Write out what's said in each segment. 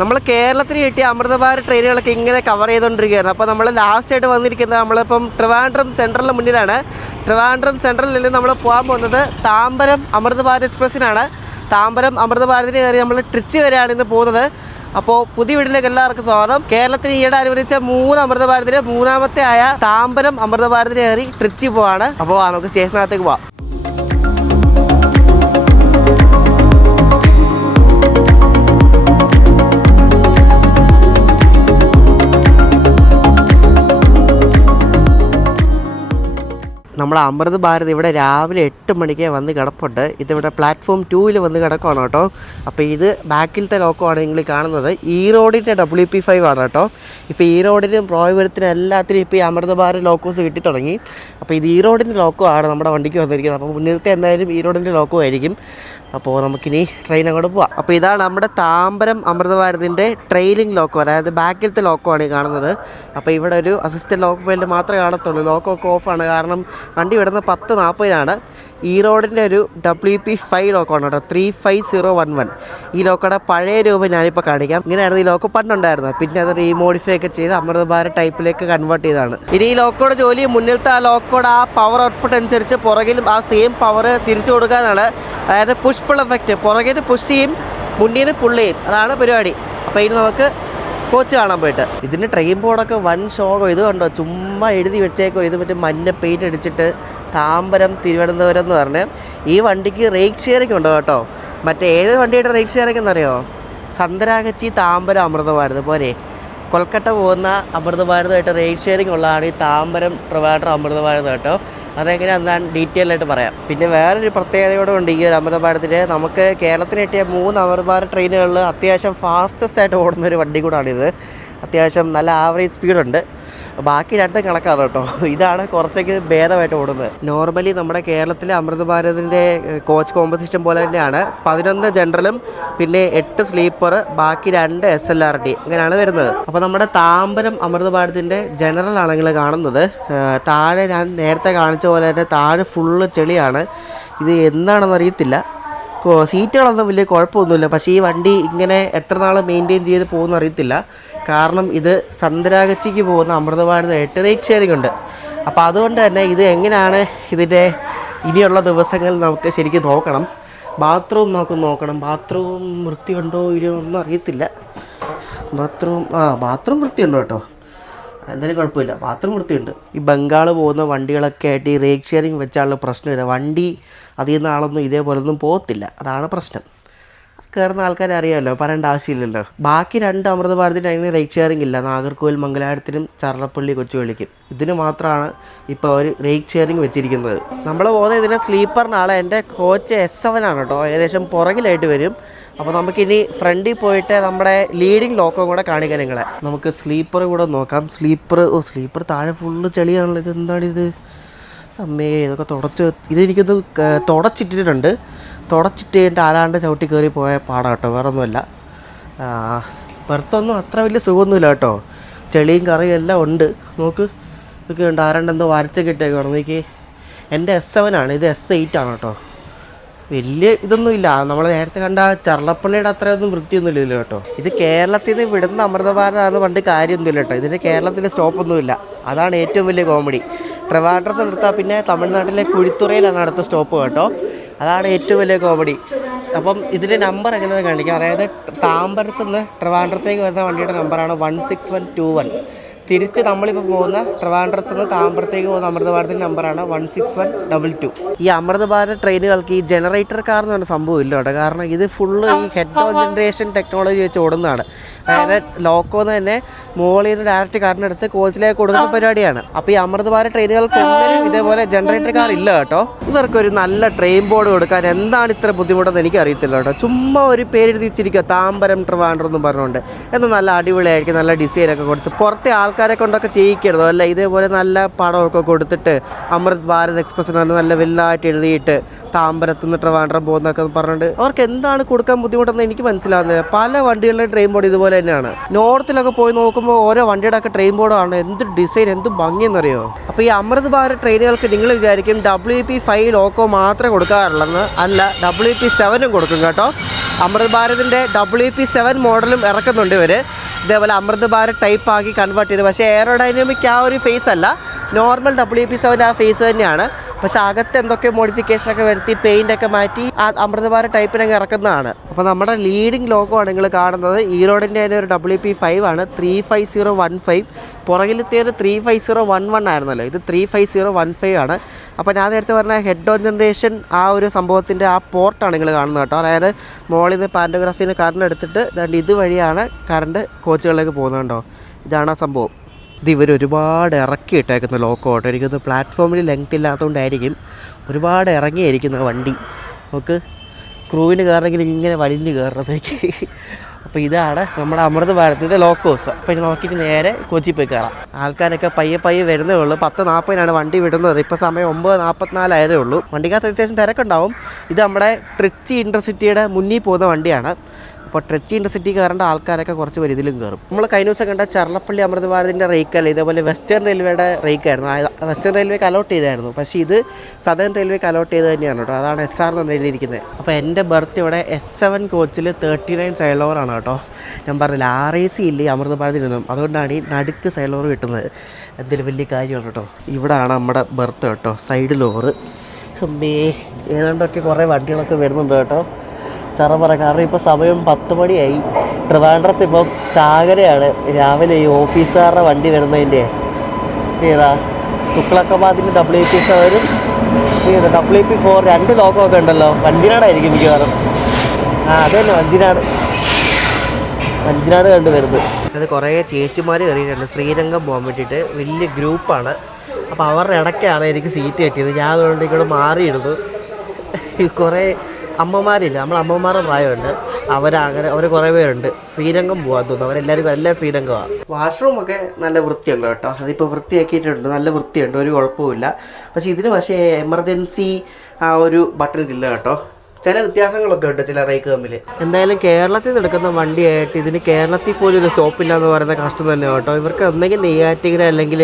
നമ്മൾ കേരളത്തിന് കിട്ടിയ അമൃതഭാരത് ട്രെയിനുകളൊക്കെ ഇങ്ങനെ കവർ ചെയ്തുകൊണ്ടിരിക്കുകയാണ്. അപ്പോൾ നമ്മൾ ലാസ്റ്റായിട്ട് വന്നിരിക്കുന്നത് നമ്മളിപ്പം ട്രിവാൻഡ്രം സെൻട്രലിന് മുന്നിലാണ്. ട്രിവാൻഡ്രം സെൻട്രലിൽ നിന്ന് നമ്മൾ പോകാൻ പോകുന്നത് താമ്പരം അമൃതഭാരത് എക്സ്പ്രസ്സിനാണ്. താമ്പരം അമൃതഭാരതിന് കയറി നമ്മൾ ട്രിച്ചി വരെയാണ് ഇന്ന് പോകുന്നത്. അപ്പോൾ പുതിയ വീട്ടിലേക്ക് എല്ലാവർക്കും സ്വാഗതം. കേരളത്തിന് ഈയിടെ അനുവദിച്ച 3 അമൃതഭാരതിലെ 3ാമത്തെ ആയ താമ്പരം അമൃതഭാരതിന് കയറി ട്രിച്ചി പോവാണ്. അപ്പോൾ നമുക്ക് സ്റ്റേഷനകത്തേക്ക് പോവാം. നമ്മുടെ അമൃത് ഭാരത് ഇവിടെ രാവിലെ 8 മണിക്ക് വന്ന് കിടപ്പുണ്ട്. ഇതിവിടെ പ്ലാറ്റ്ഫോം 2-ൽ വന്ന് കിടക്കുകയാണ് കേട്ടോ. അപ്പോൾ ഇത് ബാക്കിലത്തെ ലോക്കമാണ് നിങ്ങൾ കാണുന്നത്. ഈ റോഡിൻ്റെ WP5 ആണ് കേട്ടോ. ഇപ്പോൾ ഈ റോഡിനും പ്രോയപുരത്തിനും എല്ലാത്തിനും ഇപ്പോൾ ഈ അമൃത് ഭാരത് ലോക്കോസ് കിട്ടി തുടങ്ങി. അപ്പോൾ ഇത് ഈ റോഡിൻ്റെ ലോക്കോ ആണ് നമ്മുടെ വണ്ടിക്ക് വന്നിരിക്കുന്നത്. അപ്പോൾ മുന്നിലത്തെ എന്തായാലും ഈ റോഡിൻ്റെ ലോക്കോ ആയിരിക്കും. അപ്പോൾ നമുക്കിനി ട്രെയിൻ അങ്ങോട്ട് പോവാം. അപ്പോൾ ഇതാണ് നമ്മുടെ താമ്പരം അമൃതഭാരതിൻ്റെ ട്രെയിലിംഗ് ലോക്കോ, അതായത് ബാക്കിലത്തെ ലോക്കോ ആണ് ഈ കാണുന്നത്. അപ്പോൾ ഇവിടെ ഒരു അസിസ്റ്റൻറ്റ് ലോക്കോ പൈലറ്റ് മാത്രമേ കാണത്തുള്ളൂ. ലോക്കോ ഒക്കെ ഓഫാണ്, കാരണം വണ്ടി വിടുന്നത് 10:40-നാണ്. ഈ റോഡിൻ്റെ ഒരു WP5 ലോക്കോ ആണ് കേട്ടോ, 35011. ഈ ലോക്കോയുടെ പഴയ രൂപം ഞാനിപ്പോൾ കാണിക്കാം. ഇങ്ങനെയായിരുന്നു ഈ ലോക്കോ പണ്ടുണ്ടായിരുന്നത്. പിന്നെ അത് റീമോഡിഫൈ ഒക്കെ ചെയ്ത് അമൃത് ഭാരത് ടൈപ്പിലേക്ക് കൺവേർട്ട് ചെയ്തതാണ്. ഇനി ഈ ലോക്കോയുടെ ജോലി മുന്നിലത്തെ ആ ലോക്കോയുടെ ആ പവർ ഔട്ട്പുട്ട് അനുസരിച്ച് പുറകിലും ആ സെയിം പവർ തിരിച്ചു കൊടുക്കാനാണ്. അതായത് പുഷ് പുൾ എഫക്റ്റ്, പുറകിന് പുഷ് ചെയ്യും, മുന്നിന് പുള്ള് ചെയ്യും, അതാണ് പരിപാടി. അപ്പോൾ ഇനി നമുക്ക് കോച്ച് കാണാൻ പോയിട്ട്. ഇതിന് ട്രെയിൻ ബോർഡൊക്കെ വൻ ശോകം. ഇത് കണ്ടോ, ചുമ്മാ എഴുതി വെച്ചേക്കോ. ഇത് മറ്റേ മഞ്ഞ പെയിൻറ്റ് അടിച്ചിട്ട് താമ്പരം തിരുവനന്തപുരം എന്ന് പറഞ്ഞ്. ഈ വണ്ടിക്ക് റേറ്റ് ഷെയറിംഗ് ഉണ്ടോ കേട്ടോ. മറ്റേ ഏത് വണ്ടിയുടെ റേറ്റ് ഷെയറിംഗ് എന്നറിയോ? സന്തരാഗച്ചി താമ്പരം അമൃതഭാരത് പോരെ. കൊൽക്കട്ട പോകുന്ന അമൃതഭാരതമായിട്ട് റേറ്റ് ഷെയറിംഗ് ഉള്ളതാണ് ഈ താമ്പരം ട്രിവാൻഡ്രം അമൃതഭാരത് കേട്ടോ. അതെങ്ങനെയാണെന്ന് ഞാൻ ഡീറ്റെയിൽ ആയിട്ട് പറയാം. പിന്നെ വേറൊരു പ്രത്യേകതയോടെ ഉണ്ട് ഈ ഒരു അമൃതഭാരതിൽ. നമുക്ക് കേരളത്തിന് കിട്ടിയ 3 അമൃതഭാരത് ട്രെയിനുകളിൽ അത്യാവശ്യം ഫാസ്റ്റസ്റ്റ് ആയിട്ട് ഓടുന്ന ഒരു വണ്ടി കൂടാണിത്. അത്യാവശ്യം നല്ല ആവറേജ് സ്പീഡുണ്ട്. ബാക്കി 2 കണക്കാണ് കേട്ടോ. ഇതാണ് കുറച്ചെങ്കിലും ഭേദമായിട്ട് ഓടുന്നത്. നോർമലി നമ്മുടെ കേരളത്തിലെ അമൃത് ഭാരതിൻ്റെ കോച്ച് കോമ്പസിഷൻ പോലെ തന്നെയാണ്. 11 ജനറലും പിന്നെ 8 സ്ലീപ്പർ, ബാക്കി 2 SLRT അങ്ങനെയാണ് വരുന്നത്. അപ്പോൾ നമ്മുടെ താമ്പരം അമൃത് ഭാരതിൻ്റെ ജനറലാണ് നിങ്ങൾ കാണുന്നത്. താഴെ ഞാൻ നേരത്തെ കാണിച്ച പോലെ തന്നെ താഴെ ഫുള്ള് ചെളിയാണ്. ഇത് എന്താണെന്ന് അറിയത്തില്ല. സീറ്റുകളൊന്നും വലിയ കുഴപ്പമൊന്നുമില്ല. പക്ഷേ ഈ വണ്ടി ഇങ്ങനെ എത്ര നാൾ മെയിൻറ്റെയിൻ ചെയ്ത് പോകുമെന്ന് അറിയത്തില്ല. കാരണം ഇത് സന്തരാഗച്ചിക്ക് പോകുന്ന അമൃതഭാരതമായിട്ട് റേറ്റ് ഷെയറിംഗ് ഉണ്ട്. അപ്പോൾ അതുകൊണ്ട് തന്നെ ഇത് എങ്ങനെയാണ് ഇതിൻ്റെ ഇനിയുള്ള ദിവസങ്ങളിൽ നമുക്ക് ശരിക്കും നോക്കണം. ബാത്റൂം നോക്കണം. ബാത്റൂം വൃത്തിയുണ്ടോ ഇല്ലയോ ഒന്നും അറിയത്തില്ല. ബാത്റൂം വൃത്തിയുണ്ടോ കേട്ടോ, എന്തായാലും കുഴപ്പമില്ല, ബാത്റൂം വൃത്തിയുണ്ട്. ഈ ബംഗാൾ പോകുന്ന വണ്ടികളൊക്കെ ആയിട്ട് ഈ റേറ്റ് ഷെയറിംഗ് വെച്ചാലുള്ള പ്രശ്നമില്ല. വണ്ടി അതിൽ നിന്ന് ആളൊന്നും ഇതേപോലൊന്നും പോകത്തില്ല, അതാണ് പ്രശ്നം. കയറുന്ന ആൾക്കാരെ അറിയാമല്ലോ, പറയേണ്ട ആവശ്യമില്ലല്ലോ. ബാക്കി 2 അമൃത് ഭാരതിന് അതിന് റേറ്റ് ഷെയറിംഗ് ഇല്ല. നാഗർകോവിൽ മംഗലാപുരത്തിനും ചർലപ്പള്ളി കൊച്ചുവേളിക്കും ഇതിന് മാത്രമാണ് ഇപ്പോൾ അവർ റേറ്റ് ഷെയറിംഗ് വെച്ചിരിക്കുന്നത്. നമ്മൾ പോകുന്ന ഇതിന് സ്ലീപ്പറിനാണ്. എൻ്റെ കോച്ച് S7 ആണ് കേട്ടോ, ഏകദേശം പുറകിലായിട്ട് വരും. അപ്പോൾ നമുക്കിനി ഫ്രണ്ടിൽ പോയിട്ട് നമ്മുടെ ലീഡിങ് ലോക്കോ കൂടെ കാണിക്കാൻ നിങ്ങളെ. നമുക്ക് സ്ലീപ്പർ കൂടെ നോക്കാം. സ്ലീപ്പർ താഴെ ഫുള്ള് ചെളിയാണല്ലോ. ഇത് എന്താണിത്? അമ്മേ, ഇതൊക്കെ ഇതെനിക്കൊന്ന് തുടച്ചിട്ടിട്ടുണ്ട്. തുടച്ചിട്ട് കഴിഞ്ഞിട്ട് ആരാണ്ട് ചവിട്ടി കയറി പോയ പാടാട്ടോ, വേറെ ഒന്നുമല്ല. പുറത്തൊന്നും അത്ര വലിയ സുഖമൊന്നുമില്ല കേട്ടോ. ചെളിയും കറിയും എല്ലാം ഉണ്ട്. നോക്ക്, ഇതൊക്കെ ഉണ്ട്. ആരാണ്ട് എന്തോ വരച്ചൊക്കെ ഇട്ടേക്കാണ്. നോക്കി, എൻ്റെ S7 ആണ്, ഇത് S8 ആണ് കേട്ടോ. വലിയ ഇതൊന്നുമില്ല. നമ്മൾ നേരത്തെ കണ്ട ചർലപ്പള്ളിയുടെ അത്രയൊന്നും വൃത്തിയൊന്നും ഇല്ല കേട്ടോ. ഇത് കേരളത്തിൽ നിന്ന് വിടുന്ന അമൃതഭാരതാണെന്ന് പണ്ട് കാര്യമൊന്നുമില്ല കേട്ടോ. ഇതിന് കേരളത്തിൽ സ്റ്റോപ്പൊന്നുമില്ല, അതാണ് ഏറ്റവും വലിയ കോമഡി. ട്രിവാൻഡ്രത്ത് നിർത്താൽ പിന്നെ തമിഴ്നാട്ടിലെ കുഴിത്തുറയിലാണ് അടുത്ത സ്റ്റോപ്പ് കേട്ടോ. അതാണ് ഏറ്റവും വലിയ കോമഡി. അപ്പം ഇതിൻ്റെ നമ്പർ എങ്ങനെയാണെന്ന് കാണിക്കാം. അതായത് താമ്പരത്ത് നിന്ന് ട്രിവാൻഡ്രത്തേക്ക് വരുന്ന വണ്ടിയുടെ നമ്പറാണ് 16121. തിരിച്ച് നമ്മളിപ്പോൾ പോകുന്ന ട്രിവാൻഡ്രത്ത് നിന്ന് താമ്പരത്തേക്ക് പോകുന്ന അമൃത് ഭാരതിൻ്റെ നമ്പറാണ് 16122. ഈ അമൃത് ഭാരത് ട്രെയിനുകൾക്ക് ഈ ജനറേറ്റർ കാർ എന്ന് പറഞ്ഞ സംഭവം ഇല്ല കേട്ടോ. കാരണം ഇത് ഫുള്ള് ഈ ഹെഡ് ഓൺ ജനറേഷൻ ടെക്നോളജി വെച്ച് ഓടുന്നതാണ്. അതായത് ലോക്കോന്ന് തന്നെ മുകളിൽ നിന്ന് ഡയറക്റ്റ് കാറിനടുത്ത് കോച്ചിലേക്ക് കൊടുക്കുന്ന പരിപാടിയാണ്. അപ്പോൾ ഈ അമൃത് ഭാരത് ട്രെയിനുകൾക്ക് ഒന്നിനും ഇതേപോലെ ജനറേറ്റർ കാർ ഇല്ല കേട്ടോ. ഇവർക്കൊരു നല്ല ട്രെയിൻ ബോർഡ് കൊടുക്കാൻ എന്താണ് ഇത്ര ബുദ്ധിമുട്ടെന്ന് എനിക്ക് അറിയത്തില്ല കേട്ടോ. ചുമ്മാ ഒരു പേര് എഴുതിച്ചിരിക്കുക, താമ്പരം ട്രിവാൻഡ്രം എന്നും പറഞ്ഞുകൊണ്ട്. എന്നാൽ നല്ല അടിപൊളിയായിരിക്കും, നല്ല ഡിസൈനൊക്കെ കൊടുത്ത് പുറത്തെ ആൾക്കാർ ആൾക്കാരെ കൊണ്ടൊക്കെ ചെയ്യിക്കരുതോ അല്ല, ഇതേപോലെ നല്ല പടമൊക്കെ കൊടുത്തിട്ട് അമൃത് ഭാരത് എക്സ്പ്രസ്സിന് നല്ല വലുതായിട്ട് എഴുതിയിട്ട് താമ്പരത്ത് നിന്ന് ട്രിവാൻഡ്രം പോകുന്നൊക്കെ പറഞ്ഞിട്ട് അവർക്ക് എന്താണ് കൊടുക്കാൻ ബുദ്ധിമുട്ടെന്ന് എനിക്ക് മനസ്സിലാവുന്നത്. പല വണ്ടികളുടെ ട്രെയിൻ ബോർഡ് ഇതുപോലെ തന്നെയാണ്. നോർത്തിലൊക്കെ പോയി നോക്കുമ്പോൾ ഓരോ വണ്ടിയുടെ ഒക്കെ ട്രെയിൻ ബോർഡാണ് എന്ത് ഡിസൈൻ, എന്ത് ഭംഗിയെന്നറിയോ. അപ്പോൾ ഈ അമൃത് ഭാരത് ട്രെയിനുകൾക്ക് നിങ്ങൾ വിചാരിക്കും WP5 ലോക്കോ മാത്രമേ കൊടുക്കാറുള്ളെന്ന്. അല്ല, WP7 കൊടുക്കും കേട്ടോ. അമൃത് ഭാരതിൻ്റെ WP7 മോഡലും ഇറക്കുന്നുണ്ട് ഇവർ. ഇതേപോലെ അമൃത് ഭാരത് ടൈപ്പ് ആക്കി കൺവേർട്ട് ചെയ്ത്, പക്ഷേ എയറോഡൈനാമിക് ആ ഒരു ഫേസ് അല്ല, നോർമൽ WP7 ആ ഫേസ് തന്നെയാണ്. പക്ഷെ അകത്ത് എന്തൊക്കെ മോഡിഫിക്കേഷനൊക്കെ വരുത്തി പെയിൻ്റൊക്കെ മാറ്റി ആ അമൃത് ഭാരത് ടൈപ്പിനങ്ങ് ഇറക്കുന്നതാണ്. അപ്പോൾ നമ്മുടെ ലീഡിങ് ലോഗോ ആണ് നിങ്ങൾ കാണുന്നത്. ഈറോഡിൻ്റെ തന്നെ ഒരു WP5 ആണ്, 35015. പുറകിലത്തേത് 35011 ആയിരുന്നല്ലോ, ഇത് 35015 ആണ്. അപ്പോൾ ഞാൻ നേരത്തെ പറഞ്ഞ ഹെഡ് ഓൺ ജനറേഷൻ ആ ഒരു സംഭവത്തിൻ്റെ ആ പോർട്ടാണ് നിങ്ങൾ കാണുന്നത് കേട്ടോ. അതായത് മോളിൽ നിന്ന് പാൻറ്റോഗ്രാഫിന് കറണ്ട് എടുത്തിട്ട് ഇതുവഴിയാണ് കറണ്ട് കോച്ചുകളിലേക്ക് പോകുന്നത് കേട്ടോ. ഇതാണ് ആ സംഭവം. ഇത് ഇവർ ഒരുപാട് ഇറക്കി ഇട്ടേക്കുന്ന ലോക്കോ കേട്ടോ. എനിക്കൊന്ന് പ്ലാറ്റ്ഫോമിൽ ലെങ്ത് ഇല്ലാത്തതുകൊണ്ടായിരിക്കും ഒരുപാട് ഇറങ്ങിയിരിക്കുന്ന വണ്ടി. നമുക്ക് ക്രൂവിന് കയറണമെങ്കിൽ ഇങ്ങനെ വലിഞ്ഞ് കയറണത്തേക്ക്. അപ്പോൾ ഇതാണ് നമ്മുടെ അമൃത് ഭാരതിൻ്റെ ലോക്കോസ്. അപ്പോൾ ഇത് നോക്കിയിട്ട് നേരെ കൊച്ചി പോയി കയറാം. ആൾക്കാരൊക്കെ പയ്യെ വരുന്നേ ഉള്ളൂ. 10:40 വണ്ടി വിടുന്നത്. ഇപ്പോൾ സമയം 9:44 ആയതേ ഉള്ളൂ. വണ്ടിക്കകത്ത് അത്യാവശ്യം തിരക്കുണ്ടാവും. ഇത് നമ്മുടെ ട്രിച്ചി ഇൻ്റർസിറ്റിയുടെ മുന്നിൽ പോകുന്ന വണ്ടിയാണ്. അപ്പോൾ ട്രിച്ചി ഇൻ്റർസിറ്റി കയറേണ്ട ആൾക്കാരൊക്കെ കുറച്ച് പേര് ഇതിലും കയറും. നമ്മൾ കഴിഞ്ഞ ദിവസം കണ്ട ചർലപ്പള്ളി അമൃത് ഭാരതിൻ്റെ റേക്കല്ല, ഇതേപോലെ വെസ്റ്റേൺ റെയിൽവേയുടെ റേക്കായിരുന്നു. വെസ്റ്റേൺ റെയിൽവേക്ക് അലോട്ട് ചെയ്തായിരുന്നു, പക്ഷേ ഇത് സദേൺ റെയിൽവേക്ക് അലോട്ട് ചെയ്ത് തന്നെയാണ് കേട്ടോ. അതാണ് SR എന്ന് എഴുതിയിരിക്കുന്നത്. അപ്പോൾ എൻ്റെ ബർത്ത് ഇവിടെ S7 കോച്ചിൽ 39 സൈഡ് ഓവറാണ് കേട്ടോ. ഞാൻ പറഞ്ഞില്ല RAC ഇല്ലേ അമൃത് ഭാരതിനൊന്നും, അതുകൊണ്ടാണ് ഈ നടുക്ക് സൈഡ് ഓവർ കിട്ടുന്നത്. എന്തെങ്കിലും വലിയ കാര്യമാണ് കേട്ടോ. ഇവിടെയാണ് നമ്മുടെ ബർത്ത് കേട്ടോ, സൈഡ് ലോറ്. അമ്മേ, ഏതാണ്ടൊക്കെ കുറേ വണ്ടികളൊക്കെ വരുന്നുണ്ട് കേട്ടോ. ചറപറ. കാരണം ഇപ്പോൾ സമയം 10 മണിയായി. ട്രിവാൻഡ്രത്ത് ഇപ്പം ചാകരയാണ്. രാവിലെ ഈ ഓഫീസുകാരുടെ വണ്ടി വരുന്നതിൻ്റെ ഏതാ തുക്ലക്കാബാദിൻ്റെ WP7 WP4 2 ലോക്കോ ഒക്കെ ഉണ്ടല്ലോ. വഞ്ചിനാടായിരിക്കും മിക്കവാറും. അത് തന്നെ വഞ്ചിനാട് കണ്ടുവരുന്നത്. അത് കുറേ ചേച്ചിമാർ കയറിയിട്ടുണ്ട് ശ്രീരംഗം പോകാൻ വേണ്ടിയിട്ട്. വലിയ ഗ്രൂപ്പാണ്. അപ്പോൾ അവരുടെ ഇടയ്ക്കാണ് എനിക്ക് സീറ്റ് കിട്ടിയത്. ഞാൻ അതുകൊണ്ട് ഇങ്ങോട്ട് മാറിയിരുന്നു. കുറേ അമ്മമാരില്ല, നമ്മൾ അമ്മമാരുടെ പ്രായമുണ്ട്. അവർ കുറേ പേരുണ്ട്. ശ്രീരംഗം പോകാൻ തോന്നുന്നു. അവരെല്ലാവരും എല്ലാം ശ്രീരംഗമാണ്. വാഷ്റൂമൊക്കെ നല്ല വൃത്തിയുണ്ട് കേട്ടോ. അതിപ്പോൾ വൃത്തിയാക്കിയിട്ടുണ്ട്, നല്ല വൃത്തിയുണ്ട്, ഒരു കുഴപ്പമില്ല. പക്ഷേ എമർജൻസി ആ ഒരു ബട്ടൺ ഇല്ല കേട്ടോ. ചില വ്യത്യാസങ്ങളൊക്കെ ഉണ്ട് ചില റേക്ക് തമ്മിൽ. എന്തായാലും കേരളത്തിൽ നിന്ന് എടുക്കുന്ന വണ്ടിയായിട്ട് ഇതിന് കേരളത്തിൽ പോലും ഒരു സ്റ്റോപ്പില്ല എന്ന് പറയുന്ന കഷ്ടം തന്നെ കേട്ടോ. ഇവർക്ക് ഒന്നെങ്കിൽ നെയ്യാറ്റിങ്കര അല്ലെങ്കിൽ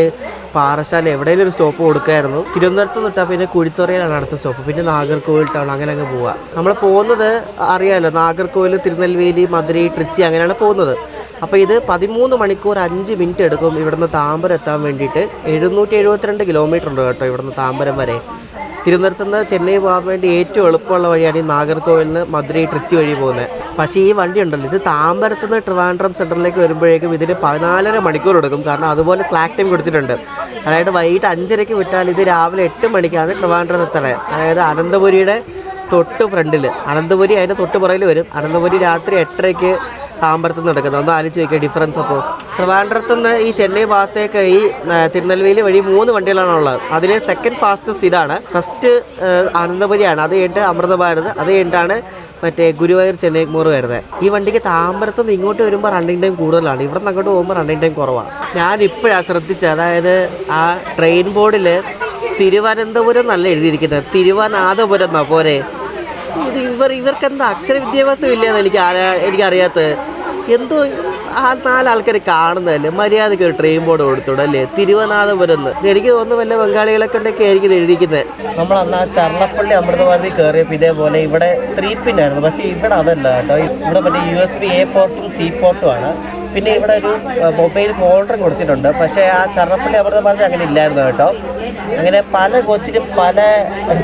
പാറശാല എവിടെയെങ്കിലും ഒരു സ്റ്റോപ്പ് കൊടുക്കായിരുന്നു. തിരുവനന്തപുരത്ത് നിട്ടാൽ പിന്നെ കുഴിത്തുറയിലാണ് അടുത്ത സ്റ്റോപ്പ്, പിന്നെ നാഗർകോവിൽ ടൗൺ അങ്ങനെ അങ്ങ് പോവുക. നമ്മൾ പോകുന്നത് അറിയാമല്ലോ, നാഗർകോവിൽ, തിരുനെൽവേലി, മധുരൈ, ട്രിച്ചി അങ്ങനെയാണ് പോകുന്നത്. അപ്പോൾ ഇത് 13 മണിക്കൂർ 5 മിനിറ്റ് എടുക്കും ഇവിടുന്ന് താമ്പരം എത്താൻ വേണ്ടിയിട്ട്. 772 കിലോമീറ്റർ ഉണ്ട് കേട്ടോ ഇവിടുന്ന് താമ്പരം വരെ. തിരുവനന്തപുരത്ത് നിന്ന് ചെന്നൈ പോകാൻ വേണ്ടി ഏറ്റവും എളുപ്പമുള്ള വഴിയാണ് ഈ നാഗർകോവിൽ നിന്ന് മധുരൈ ട്രിച്ചി വഴി പോകുന്നത്. പക്ഷേ ഈ വണ്ടി ഉണ്ടല്ലോ, ഇത് താമ്പരത്ത് നിന്ന് ട്രിവാൻഡ്രം സെൻറ്ററിലേക്ക് വരുമ്പോഴേക്കും ഇതിന് 14.5 മണിക്കൂർ എടുക്കും. കാരണം അതുപോലെ സ്ലാക്ക് ടൈം കൊടുത്തിട്ടുണ്ട്. അതായത് വൈകിട്ട് 5:30 വിട്ടാൽ ഇത് രാവിലെ 8 മണിക്കാണ് ട്രിവാൻഡ്രം എത്തണേ. അതായത് അനന്തപുരിയുടെ തൊട്ട് ഫ്രണ്ടിൽ, അനന്തപുരി അതിൻ്റെ തൊട്ട് പുറകിൽ വരും. അനന്തപുരി രാത്രി 8:30 താമ്പരത്ത് നിന്ന് എടുക്കുന്നത്. ഒന്ന് ആലോചിച്ച് നോക്കിയാൽ ഡിഫറൻസ്. അപ്പോൾ ട്രിവാൻഡ്രത്ത് നിന്ന് ഈ ചെന്നൈ ഭാഗത്തേക്ക് ഈ തിരുനെൽവേലി വഴി 3 വണ്ടികളാണുള്ളത്. അതിൽ സെക്കൻഡ് ഫാസ്റ്റസ്റ്റ് ഇതാണ്. ഫസ്റ്റ് അനന്തപുരിയാണ്, അത് കഴിഞ്ഞിട്ട് അമൃത ഭാരത്, അത് കഴിഞ്ഞിട്ടാണ് മറ്റേ ഗുരുവായൂർ ചെന്നൈമൂർ വരുന്നത്. ഈ വണ്ടിക്ക് താമ്പരത്ത് നിന്ന് ഇങ്ങോട്ട് വരുമ്പോൾ റണ്ണിങ് ടൈം കൂടുതലാണ്, ഇവിടെ നിന്ന് അങ്ങോട്ട് പോകുമ്പോൾ റണ്ണിങ് ടൈം കുറവാണ്. ഞാനിപ്പോഴാണ് ശ്രദ്ധിച്ചത്. അതായത് ആ ട്രെയിൻ ബോർഡിൽ തിരുവനന്തപുരം നല്ല എഴുതിയിരിക്കുന്നത്, തിരുവനാഥപുരം എന്നാ പോരെ. ഇവർക്ക് എന്താ അക്ഷര വിദ്യാഭ്യാസം ഇല്ലയെന്ന് എനിക്കറിയാത്തത്. എന്തോ ആ 4 ആൾക്കാർ കാണുന്നതല്ലേ, മര്യാദയ്ക്ക് ഒരു ട്രെയിൻ ബോർഡ് കൊടുത്തോടല്ലേ തിരുവനാഥപുരം എന്ന്. എനിക്ക് തോന്നുന്നു വല്ല ബംഗാളികളൊക്കെ ഉണ്ടൊക്കെ ആയിരിക്കും എഴുതിക്കുന്നത്. നമ്മൾ അന്ന് ആ ചർലപ്പള്ളി അമൃത ഭാരതി കയറിയപ്പോൾ ഇതേപോലെ ഇവിടെ 3 പിന്നായിരുന്നു. പക്ഷേ ഇവിടെ അതല്ല കേട്ടോ. ഇവിടെ മറ്റേ USB A പോർട്ടും C പോർട്ടും ആണ്. പിന്നെ ഇവിടെ ഒരു മൊബൈൽ ഹോൾഡറും കൊടുത്തിട്ടുണ്ട്. പക്ഷേ ആ ചർലപ്പള്ളി അമൃത ഭാരതി അങ്ങനെ ഇല്ലായിരുന്നു കേട്ടോ. അങ്ങനെ പല കോച്ചിലും പല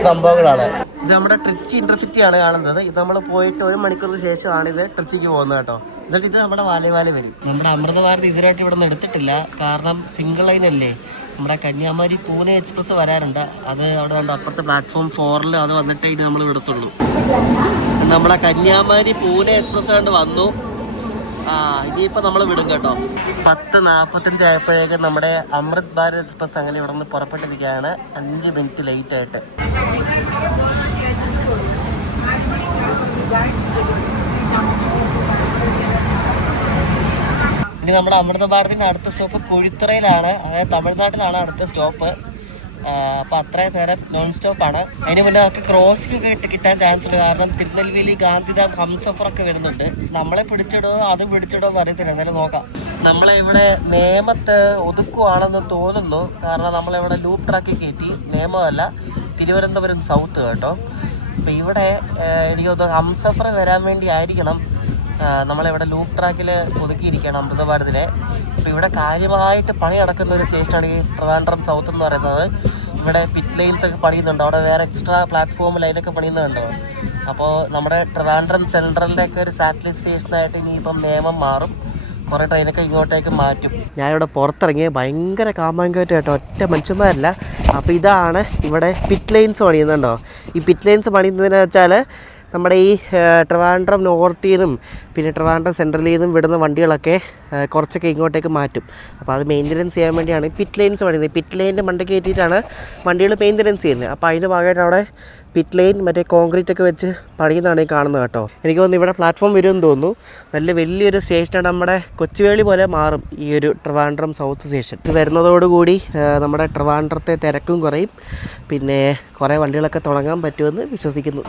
സംഭവങ്ങളാണ്. ഇത് നമ്മുടെ ട്രിച്ചി ഇൻ്റർസിറ്റിയാണ് കാണുന്നത്. ഇത് നമ്മൾ പോയിട്ട് 1 മണിക്കൂറിന് ശേഷമാണ് ഇത് ട്രിച്ചിക്ക് പോകുന്നത് കേട്ടോ. എന്നിട്ട് ഇത് നമ്മുടെ വാലവാല വരും. നമ്മുടെ അമൃത ഭാരതി ഇതിനായിട്ട് ഇവിടെ നിന്ന് എടുത്തിട്ടില്ല. കാരണം സിംഗിൾ ലൈൻ അല്ലേ. നമ്മുടെ കന്യാകുമാരി പൂനെ എക്സ്പ്രസ് വരാറുണ്ട്. അത് അവിടെ കണ്ട് അപ്പുറത്തെ പ്ലാറ്റ്ഫോം 4 അത് വന്നിട്ടേ ഇത് നമ്മൾ വിടത്തുള്ളൂ. നമ്മുടെ കന്യാകുമാരി പൂനെ എക്സ്പ്രസ് കണ്ട് വന്നു. ഇനിയിപ്പോൾ നമ്മൾ വിടും കേട്ടോ. 10:45 ആയപ്പോഴേക്കും നമ്മുടെ അമൃത് ഭാരത് എക്സ്പ്രസ് അങ്ങനെ ഇവിടെ നിന്ന് പുറപ്പെട്ടിരിക്കുകയാണ്, 5 മിനിറ്റ് ലേറ്റായിട്ട്. ഇനി നമ്മുടെ അമൃത ഭാരതിൻ്റെ അടുത്ത സ്റ്റോപ്പ് കൊഴുത്തറയിലാണ്, അതായത് തമിഴ്നാട്ടിലാണ് അടുത്ത സ്റ്റോപ്പ്. അപ്പോൾ അത്രയും നേരം നോൺ സ്റ്റോപ്പാണ്. അതിന് മുന്നേ നമുക്ക് ക്രോസിംഗ് ഒക്കെ കിട്ടാൻ ചാൻസ് ഉണ്ട്. കാരണം തിരുനെൽവേലി, ഗാന്ധിധാം, ഹംസഫറൊക്കെ വരുന്നുണ്ട്. നമ്മളെ പിടിച്ചിടോ അത് പിടിച്ചിടോ എന്ന് അറിയത്തില്ല, എന്തായാലും നോക്കാം. നമ്മളെ ഇവിടെ നേമത്ത് ഒതുക്കുവാണെന്ന് തോന്നുന്നു. കാരണം നമ്മളിവിടെ ലൂപ്പ് ട്രാക്കിൽ കയറ്റി, നേമമല്ല തിരുവനന്തപുരം സൗത്ത് കേട്ടോ. അപ്പോൾ ഇവിടെ എനിക്ക് തോന്നുന്നു ഹംസഫർ വരാൻ വേണ്ടി ആയിരിക്കണം നമ്മളിവിടെ ലൂപ്പ് ട്രാക്കിൽ ഒതുക്കിയിരിക്കുകയാണ് അമൃത ഭാരതിനെ. അപ്പോൾ ഇവിടെ കാര്യമായിട്ട് പണി നടക്കുന്ന ഒരു സ്റ്റേഷനാണ് ഈ ട്രിവാൻഡ്രം സൗത്ത് എന്ന് പറയുന്നത്. ഇവിടെ പിറ്റ് ലൈൻസ് ഒക്കെ പണിയുന്നുണ്ട്, അവിടെ വേറെ എക്സ്ട്രാ പ്ലാറ്റ്ഫോം ലൈനൊക്കെ പണിയുന്നുണ്ടോ. അപ്പോൾ നമ്മുടെ ട്രിവാൻഡ്രം സെൻട്രലിൻ്റെയൊക്കെ ഒരു സാറ്റലൈറ്റ് സ്റ്റേഷനായിട്ട് ഇനിയിപ്പം നേമം മാറും. കുറേ ട്രെയിനൊക്കെ ഇങ്ങോട്ടേക്ക് മാറ്റും. ഞാനിവിടെ പുറത്തിറങ്ങി ഭയങ്കര കാമാങ്കമായിട്ട് കേട്ടോ, ഒറ്റ മനുഷ്യന്മാരല്ല. അപ്പോൾ ഇതാണ് ഇവിടെ പിറ്റ് ലൈൻസ് പണിയുന്നുണ്ടോ. ഈ പിറ്റ് ലൈൻസ് പണിയുന്നതെന്ന് വെച്ചാൽ നമ്മുടെ ഈ ട്രിവാൻഡ്രം നോർത്തിൽ നിന്നും പിന്നെ ട്രിവാൻഡ്രം സെൻട്രലിൽ നിന്നും വിടുന്ന വണ്ടികളൊക്കെ കുറച്ചൊക്കെ ഇങ്ങോട്ടേക്ക് മാറ്റും. അപ്പോൾ അത് മെയിൻ്റനൻസ് ചെയ്യാൻ വേണ്ടിയാണ് പിറ്റ് ലൈൻസ് പണിയുന്നത്. പിറ്റ് ലൈനിൻ്റെ മണ്ടയ്ക്ക് കയറ്റിയിട്ടാണ് വണ്ടികൾ മെയിൻ്റനൻസ് ചെയ്യുന്നത്. അപ്പോൾ അതിൻ്റെ ഭാഗമായിട്ട് അവിടെ പിറ്റ് ലൈൻ മറ്റേ കോൺക്രീറ്റ് ഒക്കെ വെച്ച് പണിയുന്നതാണ് ഈ കാണുന്നത് കേട്ടോ. എനിക്ക് തോന്നുന്നു ഇവിടെ പ്ലാറ്റ്ഫോം വരുമെന്ന് തോന്നുന്നു. നല്ല വലിയൊരു സ്റ്റേഷനാണ്, നമ്മുടെ കൊച്ചുവേളി പോലെ മാറും ഈ ഒരു ട്രിവാൻഡ്രം സൗത്ത് സ്റ്റേഷൻ. ഇത് വരുന്നതോടുകൂടി നമ്മുടെ ട്രിവാൻഡ്രത്തെ തിരക്കും കുറയും, പിന്നെ കുറേ വണ്ടികളൊക്കെ തുടങ്ങാൻ പറ്റുമെന്ന് വിശ്വസിക്കുന്നു.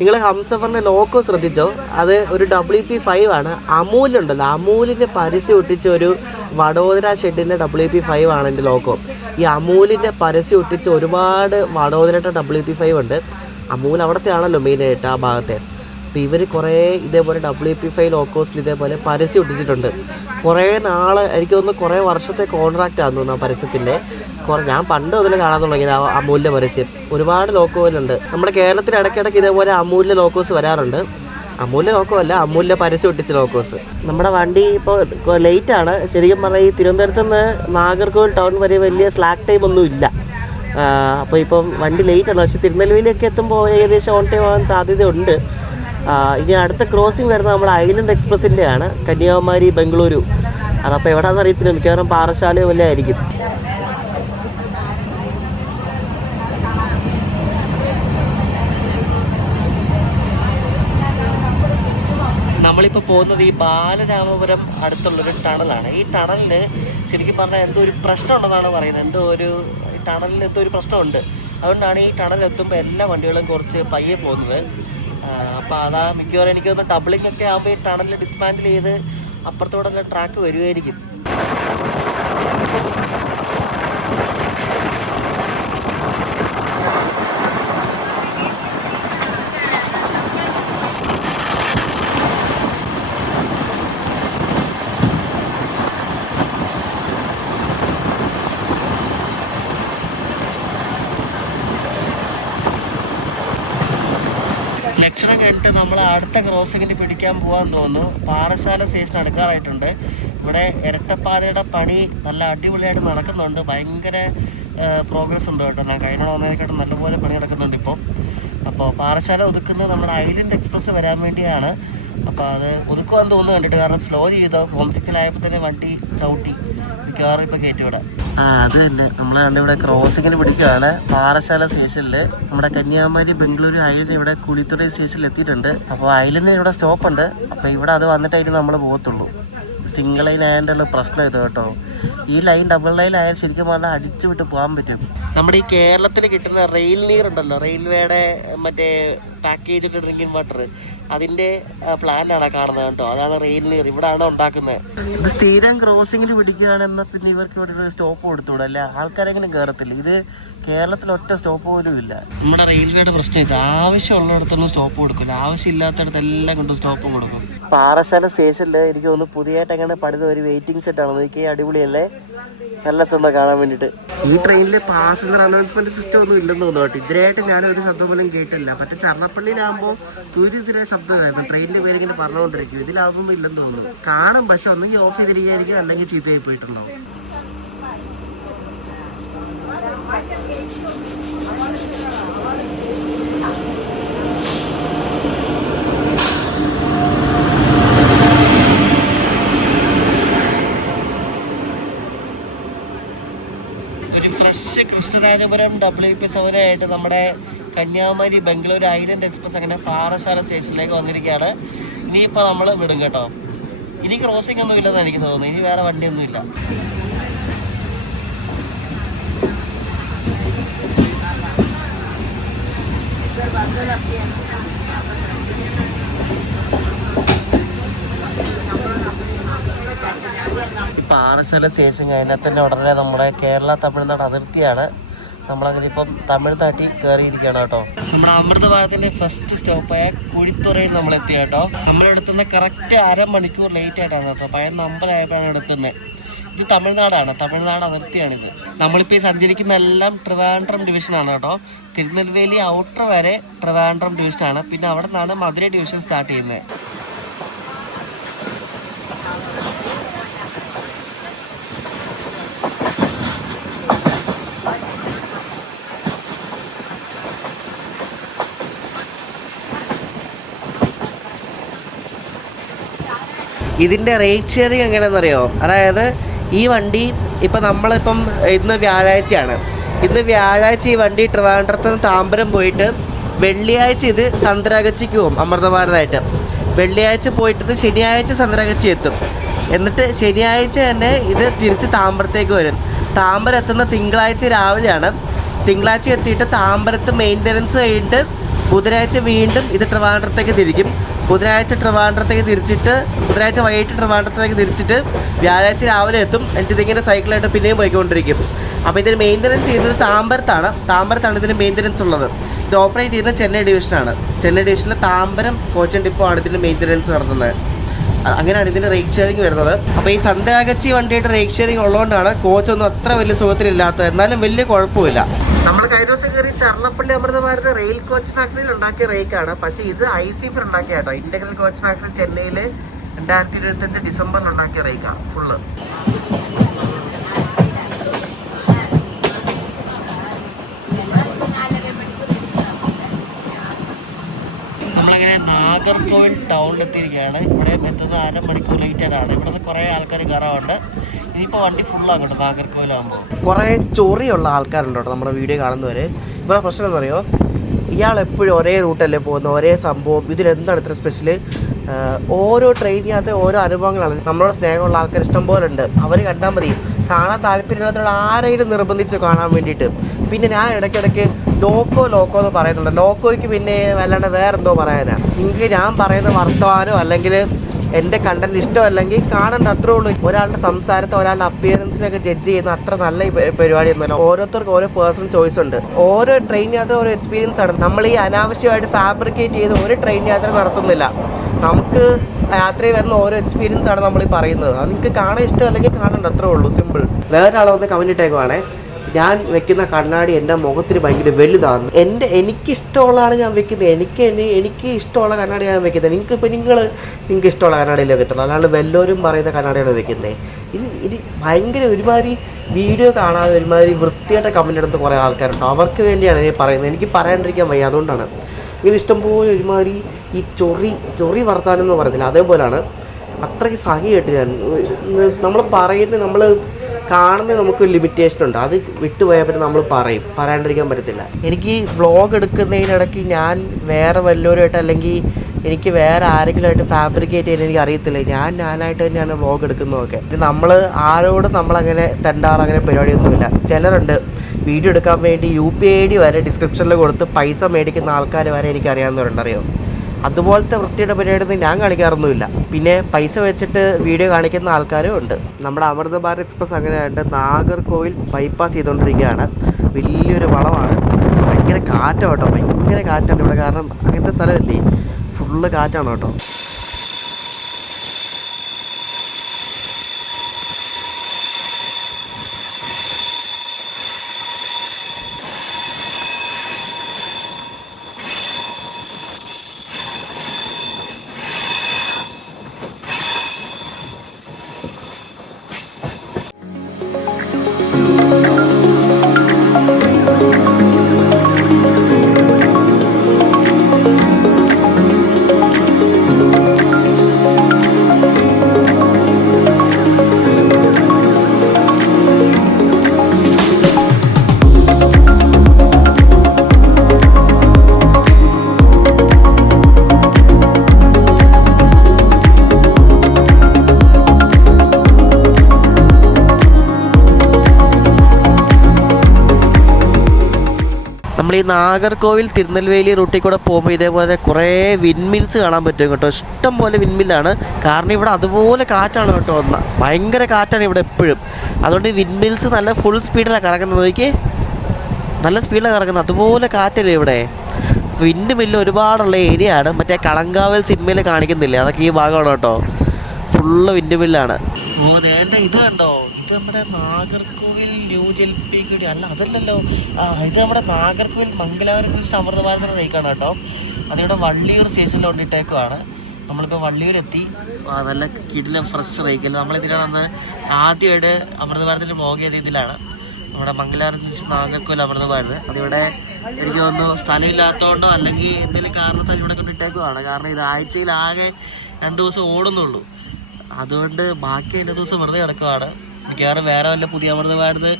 നിങ്ങൾ ഹംസഫറിൻ്റെ ലോക്കോ ശ്രദ്ധിച്ചോ, അത് ഒരു WP5 ആണ്. അമൂലുണ്ടല്ലോ, അമൂലിൻ്റെ പരസ്യം ഒട്ടിച്ച ഒരു വഡോദര ഷെഡിൻ്റെ WP5 ആണ് എൻ്റെ ലോക്കോ. ഈ അമൂലിൻ്റെ പരസ്യം ഒട്ടിച്ച ഒരുപാട് വഡോദരയുടെ WP5 ഉണ്ട്. അമൂൽ അവിടുത്തെ ആണല്ലോ മെയിനായിട്ട് ആ ഭാഗത്തെ. അപ്പോൾ ഇവർ കുറേ ഇതേപോലെ WP5 ലോക്കോസിൽ ഇതേപോലെ പരസ്യം ഒട്ടിച്ചിട്ടുണ്ട്. കുറേ നാൾ, എനിക്ക് തോന്നുന്നു കുറേ വർഷത്തെ കോൺട്രാക്റ്റ് ആണെന്ന് തോന്നുന്നു ആ പരസ്യത്തിൻ്റെ. ഞാൻ പണ്ട് മുതൽ കാണാൻ തുടങ്ങിയത് അമൂലിൻ്റെ പരസ്യം. ഒരുപാട് ലോക്കോയിലുണ്ട്. നമ്മുടെ കേരളത്തിൽ ഇടയ്ക്കിടയ്ക്ക് ഇതേപോലെ അമൂലിൻ്റെ ലോക്കോസ് വരാറുണ്ട്. അമൂലിൻ്റെ ലോക്കോ അല്ല, അമൂലിൻ്റെ പരസ്യം ഒട്ടിച്ച ലോക്കോസ്. നമ്മുടെ വണ്ടി ഇപ്പോൾ ലേറ്റാണ്. ശരിക്കും പറഞ്ഞാൽ ഈ തിരുവനന്തപുരത്ത് നിന്ന് നാഗർകോവിൽ ടൗൺ വരെ വലിയ സ്ലാക്ക് ടൈം ഒന്നും ഇല്ല. അപ്പോൾ ഇപ്പം വണ്ടി ലേറ്റാണ്. പക്ഷേ തിരുനെൽവേലിയൊക്കെ എത്തുമ്പോൾ ഏകദേശം ഓൺ ടൈം ആവാൻ സാധ്യതയുണ്ട്. ഇനി അടുത്ത ക്രോസിംഗ് വരുന്നത് നമ്മുടെ ഐലൻഡ് എക്സ്പ്രസിൻ്റെ ആണ്, കന്യാകുമാരി ബംഗളൂരു. അതപ്പോൾ എവിടെയാണെന്ന് അറിയത്തില്ല, മിക്കവാറും പാറശാലയോ വല്ല ആയിരിക്കും. നമ്മളിപ്പോൾ പോകുന്നത് ഈ ബാലരാമപുരം അടുത്തുള്ളൊരു ടണലാണ്. ഈ ടണലിന് ശരിക്കും പറഞ്ഞാൽ എന്തോ ഒരു പ്രശ്നം ഉണ്ടെന്നാണ് പറയുന്നത്. ഈ ടണലിന് എന്തോ ഒരു പ്രശ്നമുണ്ട്. അതുകൊണ്ടാണ് ഈ ടണൽ എത്തുമ്പോൾ എല്ലാ വണ്ടികളും കുറച്ച് പയ്യെ പോകുന്നത്. അപ്പോൾ അതാ മിക്കവാറും എനിക്ക് തോന്നുന്നു ഡബിളിംഗ് ഒക്കെ ആകുമ്പോൾ ഈ ടണലിൽ ഡിസ്മാൻഡിൽ ചെയ്ത് അപ്പുറത്തോടെ ട്രാക്ക് വരുമായിരിക്കും. ലക്ഷണം കണ്ടിട്ട് നമ്മൾ അടുത്ത ക്രോസിങ്ങിന് പിടിക്കാൻ പോകാൻ തോന്നുന്നു. പാറശാല സ്റ്റേഷൻ അടുക്കാറായിട്ടുണ്ട്. ഇവിടെ ഇരട്ടപ്പാതയുടെ പണി നല്ല അടിപൊളിയായിട്ട് നടക്കുന്നുണ്ട്. ഭയങ്കര പ്രോഗ്രസ് ഉണ്ട് കേട്ടോ. ഞാൻ കഴിഞ്ഞ വന്നതിനെക്കാട്ടും നല്ലപോലെ പണി നടക്കുന്നുണ്ട് ഇപ്പോൾ. അപ്പോൾ പാറശാല ഒതുക്കുന്നത് നമ്മുടെ ഐലൻഡ് എക്സ്പ്രസ് വരാൻ വേണ്ടിയാണ്. അപ്പോൾ അത് ഒതുക്കുവാൻ തോന്നുന്നു കണ്ടിട്ട്. കാരണം സ്ലോ ചെയ്തോ ഹോംസിക്കിലായപ്പോൾ തന്നെ വണ്ടി ചവിട്ടി, മിക്കവാറും ഇപ്പോൾ കയറ്റിവിടാം. അത് തന്നെ നമ്മൾ ഇവിടെ ക്രോസിങ്ങിന് പിടിക്കുകയാണ് പാറശാല സ്റ്റേഷനിൽ. നമ്മുടെ കന്യാകുമാരി ബംഗളൂരു ഐലൻഡ് ഇവിടെ കുളിത്തുറ സ്റ്റേഷനിൽ എത്തിയിട്ടുണ്ട്. അപ്പോൾ ഐലൻഡിന് ഇവിടെ സ്റ്റോപ്പുണ്ട്. അപ്പോൾ ഇവിടെ അത് വന്നിട്ടായിരിക്കും നമ്മൾ പോകത്തുള്ളൂ. സിംഗിൾ ലൈൻ ആയതുകൊണ്ടുള്ള പ്രശ്നം ഇത് കേട്ടോ. ഈ ലൈൻ ഡബിൾ ലൈൻ ആയാൽ ശരിക്കും പറഞ്ഞാൽ അടിച്ചു വിട്ട് പോകാൻ പറ്റും. നമ്മുടെ ഈ കേരളത്തിൽ കിട്ടുന്ന റെയിൽ നീർ ഉണ്ടല്ലോ, റെയിൽവേയുടെ മറ്റേ പാക്കേജ് ഡ്രിങ്കിങ് വാട്ടർ, അതിൻ്റെ പ്ലാനാണ് കാണുന്നത് കേട്ടോ. അതാണ് റെയിൽ നീർ, ഇവിടെയാണ് ഉണ്ടാക്കുന്നത്. ഇത് സ്ഥിരം ക്രോസിങ്ങിൽ പിടിക്കുകയാണെന്നാൽ പിന്നെ ഇവർക്ക് ഇവിടെ ഒരു സ്റ്റോപ്പ് കൊടുത്തുകൂടെ, അല്ല ആൾക്കാരെങ്കിലും കയറത്തില്ല. ഇത് കേരളത്തിൽ ഒറ്റ സ്റ്റോപ്പ് പോലും ഇല്ല. നമ്മുടെ റെയിൽവേയുടെ പ്രശ്നം ഇത്, ആവശ്യമുള്ളിടത്തൊന്നും സ്റ്റോപ്പ് കൊടുക്കില്ല, ആവശ്യമില്ലാത്തടത്ത് എല്ലാം കൊണ്ട് സ്റ്റോപ്പും കൊടുക്കും. പാറശാല സ്റ്റേഷനിൽ എനിക്ക് തോന്നുന്നു പുതിയതായിട്ട് അങ്ങനെ പണിത ഒരു വെയിറ്റിംഗ് സെറ്റാണ്. നോക്കി അടിപൊളിയല്ലേ, നല്ല സുഖം കാണാൻ വേണ്ടിയിട്ട്. ഈ ട്രെയിനിൽ പാസഞ്ചർ അനൗൺസ്മെന്റ് സിസ്റ്റം ഒന്നും ഇല്ലെന്ന് തോന്നുന്നു കേട്ടോ. ഇതിനായിട്ട് ഞാനൊരു ശബ്ദം പോലും കേട്ടില്ല. മറ്റേ ചർണപ്പള്ളിയിലാകുമ്പോൾ തുരിതുരെ ശബ്ദമായിരുന്നു, ട്രെയിനിൻ്റെ പേരിങ്ങനെ പറഞ്ഞുകൊണ്ടിരിക്കും. ഇതിലാവുമ്പോൾ ഇല്ലെന്ന് തോന്നുന്നു. കാണും, പക്ഷെ ഒന്നെങ്കിൽ ഓഫ് ചെയ്തിരിക്കുകയായിരിക്കും, അല്ലെങ്കിൽ ചീത്തയായി പോയിട്ടുണ്ടാവും. ഒരു ഫ്രഷ് കൃഷ്ണരാജപുരം WP7 ആയിട്ട് നമ്മുടെ കന്യാകുമാരി ബംഗളൂരു ഐലൻഡ് എക്സ്പ്രസ് അങ്ങനെ പാറശാല സ്റ്റേഷനിലേക്ക് വന്നിരിക്കുകയാണ്. ഇനിയിപ്പോൾ നമ്മൾ വിടും കേട്ടോ. ഇനി ക്രോസിംഗ് ഒന്നും ഇല്ലെന്ന് എനിക്ക് തോന്നുന്നു. ഇനി വേറെ വണ്ടിയൊന്നും ഇല്ല. ഈ പാറശാല സ്റ്റേഷൻ കഴിഞ്ഞാൽ തന്നെ ഉടനെ നമ്മുടെ കേരള തമിഴ്നാട് അതിർത്തിയാണ്. നമ്മളങ്ങനെ ഇപ്പം തമിഴ്നാട്ടിൽ കയറിയിരിക്കുകയാണ് കേട്ടോ. നമ്മുടെ അമൃതഭാരതിന്റെ ഫസ്റ്റ് സ്റ്റോപ്പായ കുഴിത്തുറയിൽ നമ്മൾ എത്തി കേട്ടോ. നമ്മളെടുത്തുന്ന കറക്റ്റ് അരമണിക്കൂർ ലേറ്റ് ആയിട്ടാണ് കേട്ടോ. 11 ആയപ്പോഴാണ് എടുത്തുന്നത്. ഇത് തമിഴ്നാടാണ്, തമിഴ്നാട് അതിർത്തിയാണിത്. നമ്മളിപ്പോൾ ഈ സഞ്ചരിക്കുന്ന എല്ലാം ട്രിവാൻഡ്രം ഡിവിഷനാണ് കേട്ടോ. തിരുനെൽവേലി ഔട്ടർ വരെ ട്രിവാൻഡ്രം ഡിവിഷനാണ്. പിന്നെ അവിടെ നിന്നാണ് മധുരൈ ഡിവിഷൻ സ്റ്റാർട്ട് ചെയ്യുന്നത്. ഇതിൻ്റെ റേറ്റ് ഷെയറിങ് എങ്ങനെയാണെന്നറിയോ? അതായത് ഈ വണ്ടി ഇപ്പം നമ്മളിപ്പം ഇന്ന് വ്യാഴാഴ്ചയാണ്. ഇന്ന് വ്യാഴാഴ്ച ഈ വണ്ടി ട്രിവാൻഡ്രത്ത് നിന്ന് താമ്പരം പോയിട്ട് വെള്ളിയാഴ്ച ഇത് സന്ത്രാഗച്ചിക്ക് പോകും അമൃതഭാരതമായിട്ട്. വെള്ളിയാഴ്ച പോയിട്ട് ശനിയാഴ്ച സന്ത്രാഗച്ചി എത്തും. എന്നിട്ട് ശനിയാഴ്ച തന്നെ ഇത് തിരിച്ച് താമ്പരത്തേക്ക് വരും. താമ്പരം എത്തുന്ന തിങ്കളാഴ്ച രാവിലെയാണ്. തിങ്കളാഴ്ച എത്തിയിട്ട് താമ്പരത്ത് മെയിൻ്റനൻസ് കഴിഞ്ഞിട്ട് ബുധനാഴ്ച വീണ്ടും ഇത് ട്രിവാൻഡ്രത്തേക്ക് തിരിക്കും. ബുധനാഴ്ച ട്രിവാൻഡ്രത്തേക്ക് തിരിച്ചിട്ട് ബുധനാഴ്ച വൈകിട്ട് ട്രിവാൻഡ്രത്തേക്ക് തിരിച്ചിട്ട് വ്യാഴാഴ്ച രാവിലെ എത്തും. എന്നിട്ട് ഇതിങ്ങനെ സൈക്കിളായിട്ട് പിന്നെയും പോയിക്കൊണ്ടിരിക്കും. അപ്പോൾ ഇതിന് മെയിൻ്റനൻസ് ചെയ്യുന്നത് താമ്പരത്താണ് ഇതിന് മെയിൻ്റനൻസ് ഉള്ളത്. ഇത് ഓപ്പറേറ്റ് ചെയ്യുന്നത് ചെന്നൈ ഡിവിഷനാണ്. ചെന്നൈ ഡിവിഷനിലെ താമ്പരം കോച്ചൻ ഡിപ്പോ ആണ് ഇതിൻ്റെ മെയിൻ്റനൻസ് നടത്തുന്നത്. അങ്ങനെയാണ് ഇതിൻ്റെ റേറ്റ് ഷെയറിങ് വരുന്നത്. അപ്പോൾ ഈ സന്ത്രാഗച്ചി വണ്ടിയായിട്ട് റേറ്റ് ഷെയറിങ് ഉള്ളതുകൊണ്ടാണ് കോച്ചൊന്നും അത്ര വലിയ സുഖത്തിലില്ലാത്തത്. എന്നാലും വലിയ കുഴപ്പമില്ല. നമ്മൾ കഴിഞ്ഞ ദിവസം കയറി ചർണപ്പള്ളി അമൃതഭാരത് റെയിൽ കോച്ച് ഫാക്ടറിയിൽ ഉണ്ടാക്കിയ റേക്കാണ്. പക്ഷേ ഇത് ICF ഉണ്ടാക്കിയ കേട്ടോ. ഇൻ്റഗ്രൽ കോച്ച് ഫാക്ടറി ചെന്നൈയിൽ 2025 ഡിസംബറിൽ ഉണ്ടാക്കിയ റേക്കാണ് ഫുള്ള്. നമ്മളങ്ങനെ നാഗർകോവിൽ ടൗണിൽ എത്തിയിരിക്കുകയാണ്. ഇവിടെ എത്തുന്നത് അരമണിക്കൂർ ലേറ്റായിട്ടാണ്. ഇവിടുന്ന് കുറേ ആൾക്കാർ കയറാറുണ്ട്. ഇനിയിപ്പോൾ വണ്ടി ഫുള്ളാകട്ടെ നാഗർകോവിലാകുമ്പോൾ. കുറേ ചൊറിയുള്ള ആൾക്കാരുണ്ട് കേട്ടോ നമ്മുടെ വീഡിയോ കാണുന്നവർ. ഇവിടെ പ്രശ്നം എന്ന് പറയുമോ, ഇയാൾ എപ്പോഴും ഒരേ റൂട്ടല്ലേ പോകുന്നത്, ഒരേ സംഭവം. ഇതിലെന്താണ് ഇത്ര സ്പെഷ്യൽ? ഓരോ ട്രെയിനിനകത്ത് ഓരോ അനുഭവങ്ങളാണ്. നമ്മളോട് സ്നേഹമുള്ള ആൾക്കാർ ഇഷ്ടം പോലെ ഉണ്ട്. അവർ കണ്ടാൽ മതി. കാണാൻ താല്പര്യമില്ലാത്തവരുടെ ആരെങ്കിലും നിർബന്ധിച്ച് കാണാൻ വേണ്ടിയിട്ട്. പിന്നെ ഞാൻ ഇടയ്ക്കിടയ്ക്ക് ലോക്കോ എന്ന് പറയുന്നുണ്ട്. ലോക്കോയ്ക്ക് പിന്നെ വല്ലാണ്ട് വേറെന്തോ പറയാനാണ്. നിങ്ങൾക്ക് ഞാൻ പറയുന്ന വർത്തമാനോ അല്ലെങ്കിൽ എൻ്റെ കണ്ടന്റ് ഇഷ്ടമല്ലെങ്കിൽ കാണണ്ട, അത്രേ ഉള്ളൂ. ഒരാളുടെ സംസാരത്തെ ഒരാളുടെ അപ്പിയറൻസിനൊക്കെ ജഡ്ജ് ചെയ്യുന്ന അത്ര നല്ല പരിപാടിയൊന്നുമല്ല. ഓരോരുത്തർക്കും ഓരോ പേഴ്സണൽ ചോയ്സ് ഉണ്ട്. ഓരോ ട്രെയിൻ യാത്ര ഓരോ എക്സ്പീരിയൻസ് ആണ്. നമ്മൾ ഈ അനാവശ്യമായിട്ട് ഫാബ്രിക്കേറ്റ് ചെയ്ത് ഒരു ട്രെയിൻ യാത്ര നടത്തുന്നില്ല. നമുക്ക് യാത്രയിൽ വരുന്ന ഓരോ എക്സ്പീരിയൻസ് ആണ് നമ്മൾ ഈ പറയുന്നത്. അത് നിങ്ങൾക്ക് കാണാൻ ഇഷ്ടമല്ലെങ്കിൽ കാണണ്ട, അത്രേ ഉള്ളൂ, സിമ്പിൾ. വേറൊരാളെ വന്ന് കമൻറ്റ് ഇട്ടേക്കുവാണേ, ഞാൻ വെക്കുന്ന കണ്ണാടി എൻ്റെ മുഖത്തിന് ഭയങ്കര വലുതാണ്. എനിക്കിഷ്ടമുള്ളതാണ് ഞാൻ വെക്കുന്നത്. എനിക്ക് ഇഷ്ടമുള്ള കണ്ണാടി ഞാൻ വെക്കുന്നത്. നിങ്ങൾക്ക് ഇഷ്ടമുള്ള കണ്ണാടിയിലേ വെക്കത്തുള്ളൂ. അല്ലാണ്ട് വല്ലവരും പറയുന്ന കണ്ണാടിയാണ് വെക്കുന്നത്. ഇത് ഭയങ്കര ഒരുമാതിരി വീഡിയോ കാണാതെ ഒരുമാതിരി വൃത്തിയായിട്ട് കമൻ്റ് എടുത്ത് കുറേ ആൾക്കാരുണ്ട്. അവർക്ക് വേണ്ടിയാണ് ഞാൻ പറയുന്നത്. എനിക്ക് പറയാണ്ടിരിക്കാൻ വയ്യ, അതുകൊണ്ടാണ്. ഇങ്ങനെ ഇഷ്ടംപോലെ ഒരുമാതിരി ഈ ചൊറി വർത്താനെന്ന് പറയത്തില്ല, അതേപോലെയാണ്. അത്രയ്ക്ക് സഹിയായിട്ട് നമ്മൾ കാണുന്നത് നമുക്ക് ലിമിറ്റേഷൻ ഉണ്ട്. അത് വിട്ടുപോയാൽ പിന്നെ നമ്മൾ പറയാണ്ടിരിക്കാൻ പറ്റത്തില്ല. എനിക്ക് വ്ളോഗ് എടുക്കുന്നതിനിടയ്ക്ക് ഞാൻ വേറെ വല്ലവരുമായിട്ട് അല്ലെങ്കിൽ എനിക്ക് വേറെ ആരെങ്കിലുമായിട്ട് ഫാബ്രിക്കേറ്റ് ചെയ്യാൻ എനിക്ക് അറിയത്തില്ല. ഞാനായിട്ട് തന്നെയാണ് വ്ളോഗ് എടുക്കുന്നതൊക്കെ. നമ്മൾ ആരോടും നമ്മളങ്ങനെ അങ്ങനെ പരിപാടിയൊന്നുമില്ല. ചിലരുണ്ട് വീഡിയോ എടുക്കാൻ വേണ്ടി UPI വരെ ഡിസ്ക്രിപ്ഷനിൽ കൊടുത്ത് പൈസ മേടിക്കുന്ന ആൾക്കാർ വരെ എനിക്കറിയാവുന്നവരുണ്ടറിയോ. അതുപോലത്തെ വൃത്തിയുടെ പരിപാടിയൊന്നും ഞാൻ കാണിക്കാറൊന്നുമില്ല. പിന്നെ പൈസ വെച്ചിട്ട് വീഡിയോ കാണിക്കുന്ന ആൾക്കാരും ഉണ്ട്. നമ്മുടെ അമൃതഭാരത് എക്സ്പ്രസ് അങ്ങനെയായിട്ട് നാഗർകോവിൽ ബൈപ്പാസ് ചെയ്തുകൊണ്ടിരിക്കുകയാണ്. വലിയൊരു വളമാണ്. ഭയങ്കര കാറ്റാണ് കേട്ടോ, ഭയങ്കര കാറ്റാണ് ഇവിടെ. കാരണം അങ്ങനത്തെ സ്ഥലമല്ലേ, ഫുള്ള് കാറ്റാണ് കേട്ടോ. നമ്മൾ ഈ നാഗർകോവിൽ തിരുനെൽവേലി റൂട്ടിൽ കൂടെ പോകുമ്പോൾ ഇതേപോലെ കുറേ വിൻമിൽസ് കാണാൻ പറ്റും കേട്ടോ. ഇഷ്ടം പോലെ വിൻമില്ലാണ്. കാരണം ഇവിടെ അതുപോലെ കാറ്റാണ് കേട്ടോ. ഭയങ്കര കാറ്റാണ് ഇവിടെ എപ്പോഴും. അതുകൊണ്ട് ഈ വിൻമിൽസ് നല്ല ഫുൾ സ്പീഡിലാണ് കറങ്ങുന്നത്. നോക്കി, നല്ല സ്പീഡിലാണ് കറങ്ങുന്നത്. അതുപോലെ കാറ്റല്ലേ ഇവിടെ. വിൻഡ് മില്ല് ഒരുപാടുള്ള ഏരിയ ആണ്. മറ്റേ കളങ്കാവൽ സിനിമയിൽ കാണിക്കുന്നില്ലേ, അതൊക്കെ ഈ ഭാഗമാണ് കേട്ടോ. Full wind മില്ലാണ്. ഓ നേണ്ട ഇത് കണ്ടോ, ഇത് നമ്മുടെ നാഗർകോവിൽ ന്യൂ ജൽപൈഗുരി അല്ല, അതല്ലല്ലോ. ഇത് നമ്മുടെ നാഗർകോവിൽ മംഗലാപുരം കൃഷ്ണ അമൃത ഭാരതിൻ്റെ റേക്കാണ് കേട്ടോ. അതിവിടെ വള്ളിയൂർ സ്റ്റേഷനിൽ കൊണ്ടിട്ടേക്കുവാണ്. നമ്മളിപ്പോൾ വള്ളിയൂർ എത്തി. നല്ല കിടിലം ഫ്രഷ് റേക്കിൽ നമ്മളിതിലാണ് ആദ്യമായിട്ട് അമൃത ഭാരതിൻ്റെ വ്ലോഗ് ചെയ്ത ഇതിലാണ്. നമ്മുടെ മംഗലാപുരം നാഗർകോവിൽ അമൃത ഭാരത്. അതിവിടെ എനിക്ക് തോന്നുന്നു സ്ഥലമില്ലാത്തതുകൊണ്ടോ അല്ലെങ്കിൽ എന്തെങ്കിലും കാരണത്താൽ ഇവിടെ കൊണ്ടിട്ടേക്കുവാണ്. കാരണം ഇത് ആഴ്ചയിൽ ആകെ 2 ദിവസം ഓടുന്നുള്ളൂ. അതുകൊണ്ട് ബാക്കി എല്ലാ ദിവസം വെറുതെ കിടക്കുവാണ്. മിക്കവാറും വേറെ വല്ല പുതിയ അമൃത ഭാരത്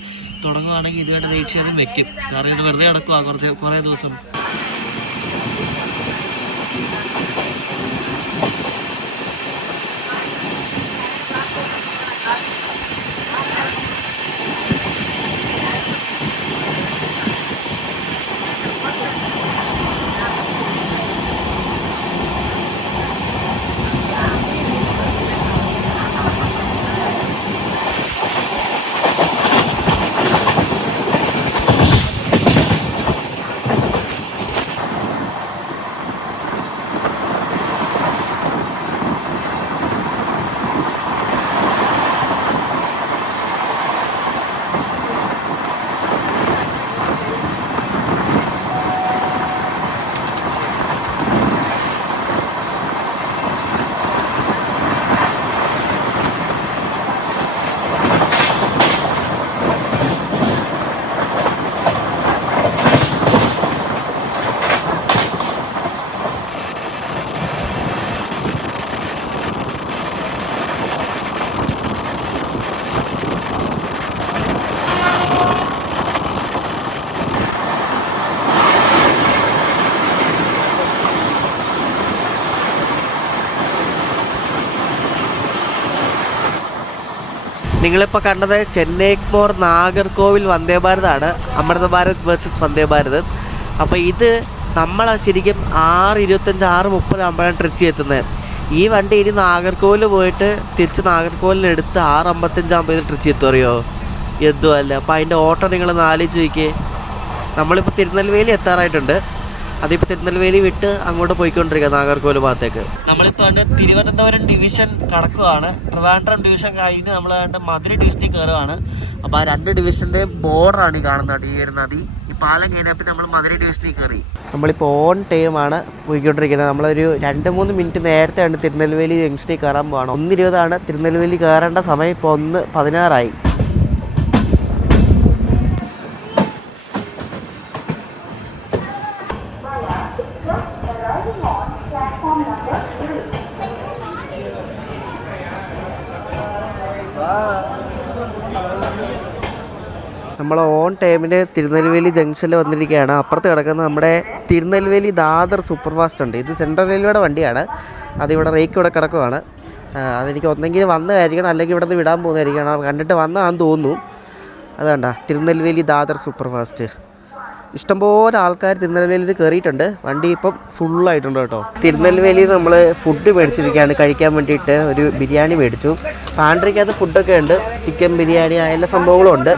തുടങ്ങുവാണെങ്കിൽ ഇതുവേണ്ട റേറ്റ് ഷെയറും വെക്കും. കാരണം ഇത് വെറുതെ കിടക്കുവാണ് കുറേ ദിവസം. നിങ്ങളിപ്പോൾ കണ്ടത് ചെന്നൈ എഗ്മോർ നാഗർകോവിൽ വന്ദേ ഭാരതാണ്. അമൃത ഭാരത് വേഴ്സസ് വന്ദേ ഭാരത്. അപ്പോൾ ഇത് നമ്മൾ ശരിക്കും 6:25 6:30 ആകുമ്പോഴാണ് ട്രിച്ചി എത്തുന്നത്. ഈ വണ്ടി ഇനി നാഗർകോവിൽ പോയിട്ട് തിരിച്ച് നാഗർകോവിലെടുത്ത് 6:55 ആകുമ്പോൾ ഇത് ട്രിച്ചി എത്തും. അറിയോ എന്തുമല്ല. അപ്പോൾ അതിൻ്റെ ഓട്ടം നിങ്ങളൊന്ന് ആലോചിച്ച് നോക്കിയേ. നമ്മളിപ്പോൾ തിരുനെൽവേലി എത്താറായിട്ടുണ്ട്. അതിപ്പോൾ തിരുനെൽവേലി വിട്ട് അങ്ങോട്ട് പോയിക്കൊണ്ടിരിക്കുക നാഗർകോവിൽ ഭാഗത്തേക്ക്. നമ്മളിപ്പോൾ എൻ്റെ തിരുവനന്തപുരം ഡിവിഷൻ കടക്കുവാണ്. ട്രിവാൻഡ്രം ഡിവിഷൻ കഴിഞ്ഞ് നമ്മൾ എൻ്റെ മധുര ഡിവിഷനിൽ കയറുകയാണ്. അപ്പോൾ ആ 2 ഡിവിഷൻ്റെ ബോർഡറാണ് ഈ കാണുന്നത്. ഈ ഒരു നദി ഈ പാലം കഴിഞ്ഞപ്പോൾ നമ്മൾ മധുര ഡിവിഷനിൽ കയറി. നമ്മളിപ്പോൾ ഓൺ ടൈമാണ് പോയിക്കൊണ്ടിരിക്കുന്നത്. നമ്മളൊരു 2-3 മിനിറ്റ് നേരത്തെയാണ് തിരുനെൽവേലി ജംഗ്ഷനിൽ കയറാൻ പോകണം. 1:20 തിരുനെൽവേലി കയറേണ്ട സമയം. ഇപ്പോൾ 1:16 നമ്മൾ ഓൺ ടൈമിന് തിരുനെൽവേലി ജംഗ്ഷനിൽ വന്നിരിക്കുകയാണ്. അപ്പുറത്ത് കിടക്കുന്ന നമ്മുടെ തിരുനെൽവേലി ദാദർ സൂപ്പർ ഫാസ്റ്റ് ഉണ്ട്. ഇത് സെൻട്രൽ റെയിൽവേയുടെ വണ്ടിയാണ്. അതിവിടെ റേക്ക് ഇവിടെ കിടക്കുവാണ്. അതെനിക്ക് ഒന്നെങ്കിൽ വന്നതായിരിക്കണം, അല്ലെങ്കിൽ ഇവിടെ നിന്ന് വിടാൻ പോകുന്നതായിരിക്കണം. കണ്ടിട്ട് വന്നതാണെന്ന് തോന്നുന്നു. അതുകൊണ്ട തിരുനെൽവേലി ദാദർ സൂപ്പർ ഫാസ്റ്റ്. ഇഷ്ടംപോലെ ആൾക്കാർ തിരുനെൽവേലിയിൽ കയറിയിട്ടുണ്ട്. വണ്ടി ഇപ്പം ഫുള്ളായിട്ടുണ്ട് കേട്ടോ. തിരുനെൽവേലിയിൽ നമ്മൾ ഫുഡ് മേടിച്ചിരിക്കുകയാണ് കഴിക്കാൻ വേണ്ടിയിട്ട്. ഒരു ബിരിയാണി മേടിച്ചു. പാൻട്രിക്കകത്ത് ഫുഡൊക്കെ ഉണ്ട്. ചിക്കൻ ബിരിയാണി എല്ലാ സംഭവങ്ങളും ഉണ്ട്.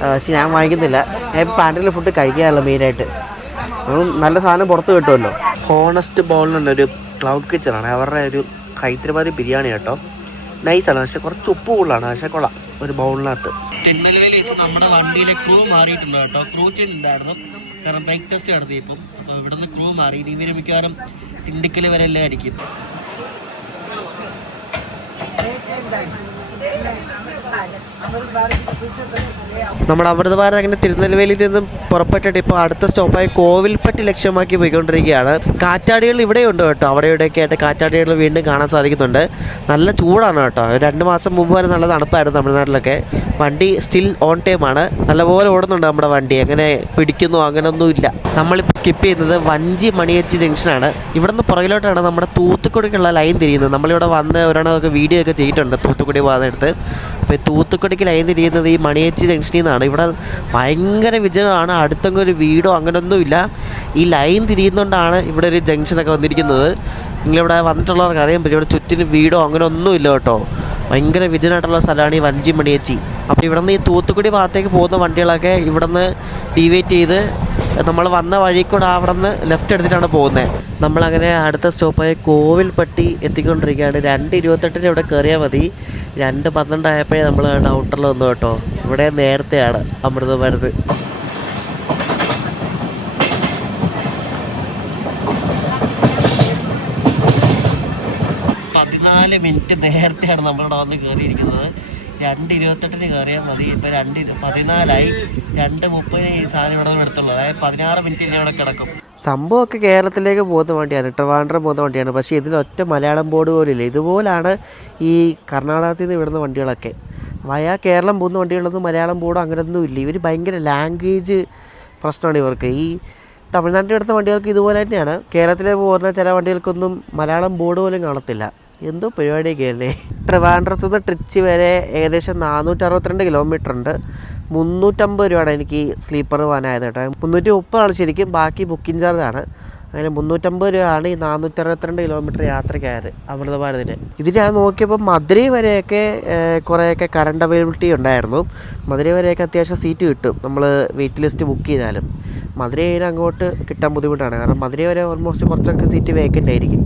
പക്ഷെ ഞാൻ വാങ്ങിക്കുന്നില്ല. ഞാൻ ഇപ്പോൾ പാൻട്രിയിലെ ഫുഡ് കഴിക്കാറില്ല മെയിനായിട്ട്. നല്ല സാധനം പുറത്ത് കിട്ടുമല്ലോ. ഹോണസ്റ്റ് ബോളിനുണ്ട് ഒരു ക്ലൗഡ് കിച്ചണാണ്. അവരുടെ ഒരു ഹൈദരാബാദി ബിരിയാണി കേട്ടോ. നൈസാണ്. പക്ഷെ കുറച്ച് ഉപ്പ് കൂടുതലാണ്. പക്ഷേ കൊള്ളാം. ഒരു ബൗളിനകത്ത് തിരുനെൽവേലി വെച്ച് നമ്മുടെ വണ്ടിയിലെ ക്രൂ മാറിയിട്ടുണ്ട് കേട്ടോ. ക്രൂ ചേഞ്ച് ഉണ്ടായിരുന്നു. കാരണം ബ്രേക്ക് ടെസ്റ്റ് നടത്തി ഇപ്പം. അപ്പോൾ ഇവിടുന്ന് ക്രൂ മാറി. ഇവർ മിക്കവാറും ഇണ്ടിക്കൽ വരെ എല്ലാം ആയിരിക്കും. നമ്മുടെ അമൃത ഭാരത് അങ്ങനെ തിരുനെൽവേലിയിൽ നിന്നും പുറപ്പെട്ടിട്ട് ഇപ്പോൾ അടുത്ത സ്റ്റോപ്പായി കോവിൽപ്പട്ടി ലക്ഷ്യമാക്കി പോയിക്കൊണ്ടിരിക്കുകയാണ്. കാറ്റാടികൾ ഇവിടെയുണ്ട് കേട്ടോ. അവിടെ ഇവിടെയൊക്കെ ആയിട്ട് കാറ്റാടികൾ വീണ്ടും കാണാൻ സാധിക്കുന്നുണ്ട്. നല്ല ചൂടാണ് കേട്ടോ. 2 മാസം മുമ്പ് വരെ നല്ല തണുപ്പായിരുന്നു തമിഴ്നാട്ടിലൊക്കെ. വണ്ടി സ്റ്റിൽ ഓൺ ടൈമാണ്. നല്ലപോലെ ഓടുന്നുണ്ട് നമ്മുടെ വണ്ടി. അങ്ങനെ പിടിക്കുന്നു അങ്ങനെയൊന്നും ഇല്ല. നമ്മളിപ്പോൾ സ്കിപ്പ് ചെയ്യുന്നത് വഞ്ചി മണിയച്ചി ജംഗ്ഷനാണ്. ഇവിടെ നിന്ന് പുറകിലോട്ടാണ് നമ്മുടെ തൂത്തുക്കുടിക്കുള്ള ലൈൻ തിരിയുന്നത്. നമ്മളിവിടെ വന്ന് ഒരെണ്ണമൊക്കെ വീഡിയോ ഒക്കെ ചെയ്തിട്ടുണ്ട് തൂത്തുക്കുടി ഭാഗത്ത്. അപ്പോൾ ഈ തൂത്തുക്കുടി മണിക്ക് ലൈൻ തിരിയുന്നത് ഈ മണിയേച്ചി ജംഗ്ഷനിൽ നിന്നാണ്. ഇവിടെ ഭയങ്കര വിജയമാണ്, അടുത്തൊന്നും ഒരു വീടോ അങ്ങനെയൊന്നുമില്ല. ഈ ലൈൻ തിരിയുന്നതുകൊണ്ടാണ് ഇവിടെ ഒരു ജംഗ്ഷനൊക്കെ വന്നിരിക്കുന്നത്. നിങ്ങളിവിടെ വന്നിട്ടുള്ളവർക്ക് അറിയാൻ പറ്റും, ഇവിടെ ചുറ്റിനും വീടോ അങ്ങനെ ഒന്നുമില്ല കേട്ടോ. ഭയങ്കര വിജയനായിട്ടുള്ള സ്ഥലമാണ് ഈ വഞ്ചി മണിയേച്ചി. അപ്പോൾ ഇവിടെ നിന്ന് ഈ തൂത്തുക്കുടി ഭാഗത്തേക്ക് പോകുന്ന വണ്ടികളൊക്കെ ഇവിടെ നിന്ന് ഡീവേറ്റ് ചെയ്ത് നമ്മൾ വന്ന വഴി കൂടെ അവിടെ നിന്ന് ലെഫ്റ്റ് എടുത്തിട്ടാണ് പോകുന്നത്. നമ്മളങ്ങനെ അടുത്ത സ്റ്റോപ്പായ കോവിൽപ്പട്ടി എത്തിക്കൊണ്ടിരിക്കുകയാണ്. 2:28 ഇവിടെ കയറിയാൽ മതി. 2:12 ആയപ്പോഴേ നമ്മൾ ഔട്ടറിൽ വന്നു കേട്ടോ. ഇവിടെ നേരത്തെയാണ് അമൃതമരുന്ന്. 14 മിനിറ്റ് നേരത്തെയാണ് നമ്മളിവിടെ വന്ന് കയറിയിരിക്കുന്നത്. 2:28 കയറിയാൽ മതി. ഇപ്പോൾ 2:14 2:30 ഈ സാധനം ഇവിടെ നിന്ന് എടുത്തുള്ളൂ. അതായത് 16 മിനിറ്റ് ഇവിടെ കിടക്കും. സംഭവമൊക്കെ കേരളത്തിലേക്ക് പോകുന്ന വണ്ടിയാണ്, ട്രിവാൻഡ്രം പോകുന്ന വണ്ടിയാണ്. പക്ഷേ ഇതിലൊറ്റ മലയാളം ബോർഡ് പോലും ഇല്ല. ഇതുപോലാണ് ഈ കർണാടകത്തിൽ നിന്ന് വിടുന്ന വണ്ടികളൊക്കെ. വയാ കേരളം പോകുന്ന വണ്ടികളൊന്നും മലയാളം ബോർഡോ അങ്ങനെയൊന്നും ഇല്ല. ഇവർ ഭയങ്കര ലാംഗ്വേജ് പ്രശ്നമാണ് ഇവർക്ക്. ഈ തമിഴ്നാട്ടിൽ എടുത്ത വണ്ടികൾക്ക് ഇതുപോലെ തന്നെയാണ്. കേരളത്തിലേക്ക് പോകുന്ന ചില വണ്ടികൾക്കൊന്നും മലയാളം ബോർഡ് പോലും കാണത്തില്ല. എന്തോ പരിപാടിയൊക്കെ അല്ലേ. ട്രിവാൻഡ്രത്ത് നിന്ന് ട്രിച്ചി വരെ ഏകദേശം 462 കിലോമീറ്റർ ഉണ്ട്. 350 രൂപയാണ് എനിക്ക് സ്ലീപ്പർ പോകാനായത് കേട്ടോ. 330 ശരിക്കും, ബാക്കി ബുക്കിംഗ് ചാർജാണ്. അങ്ങനെ 350 രൂപയാണ് ഈ 462 കിലോമീറ്റർ യാത്രയ്ക്കായത് അമൃതഭാരതിന്. ഇത് ഞാൻ നോക്കിയപ്പോൾ മധുരൈ വരെയൊക്കെ കുറേയൊക്കെ കറണ്ട് അവൈലബിലിറ്റി ഉണ്ടായിരുന്നു. മധുരൈ വരെയൊക്കെ അത്യാവശ്യം സീറ്റ് കിട്ടും നമ്മൾ വെയിറ്റ് ലിസ്റ്റ് ബുക്ക് ചെയ്താലും. മധുരൈയിൽ അങ്ങോട്ട് കിട്ടാൻ ബുദ്ധിമുട്ടാണ്, കാരണം മധുരൈ വരെ ഓൾമോസ്റ്റ് കുറച്ചൊക്കെ സീറ്റ് വേക്കൻ്റ് ആയിരിക്കും.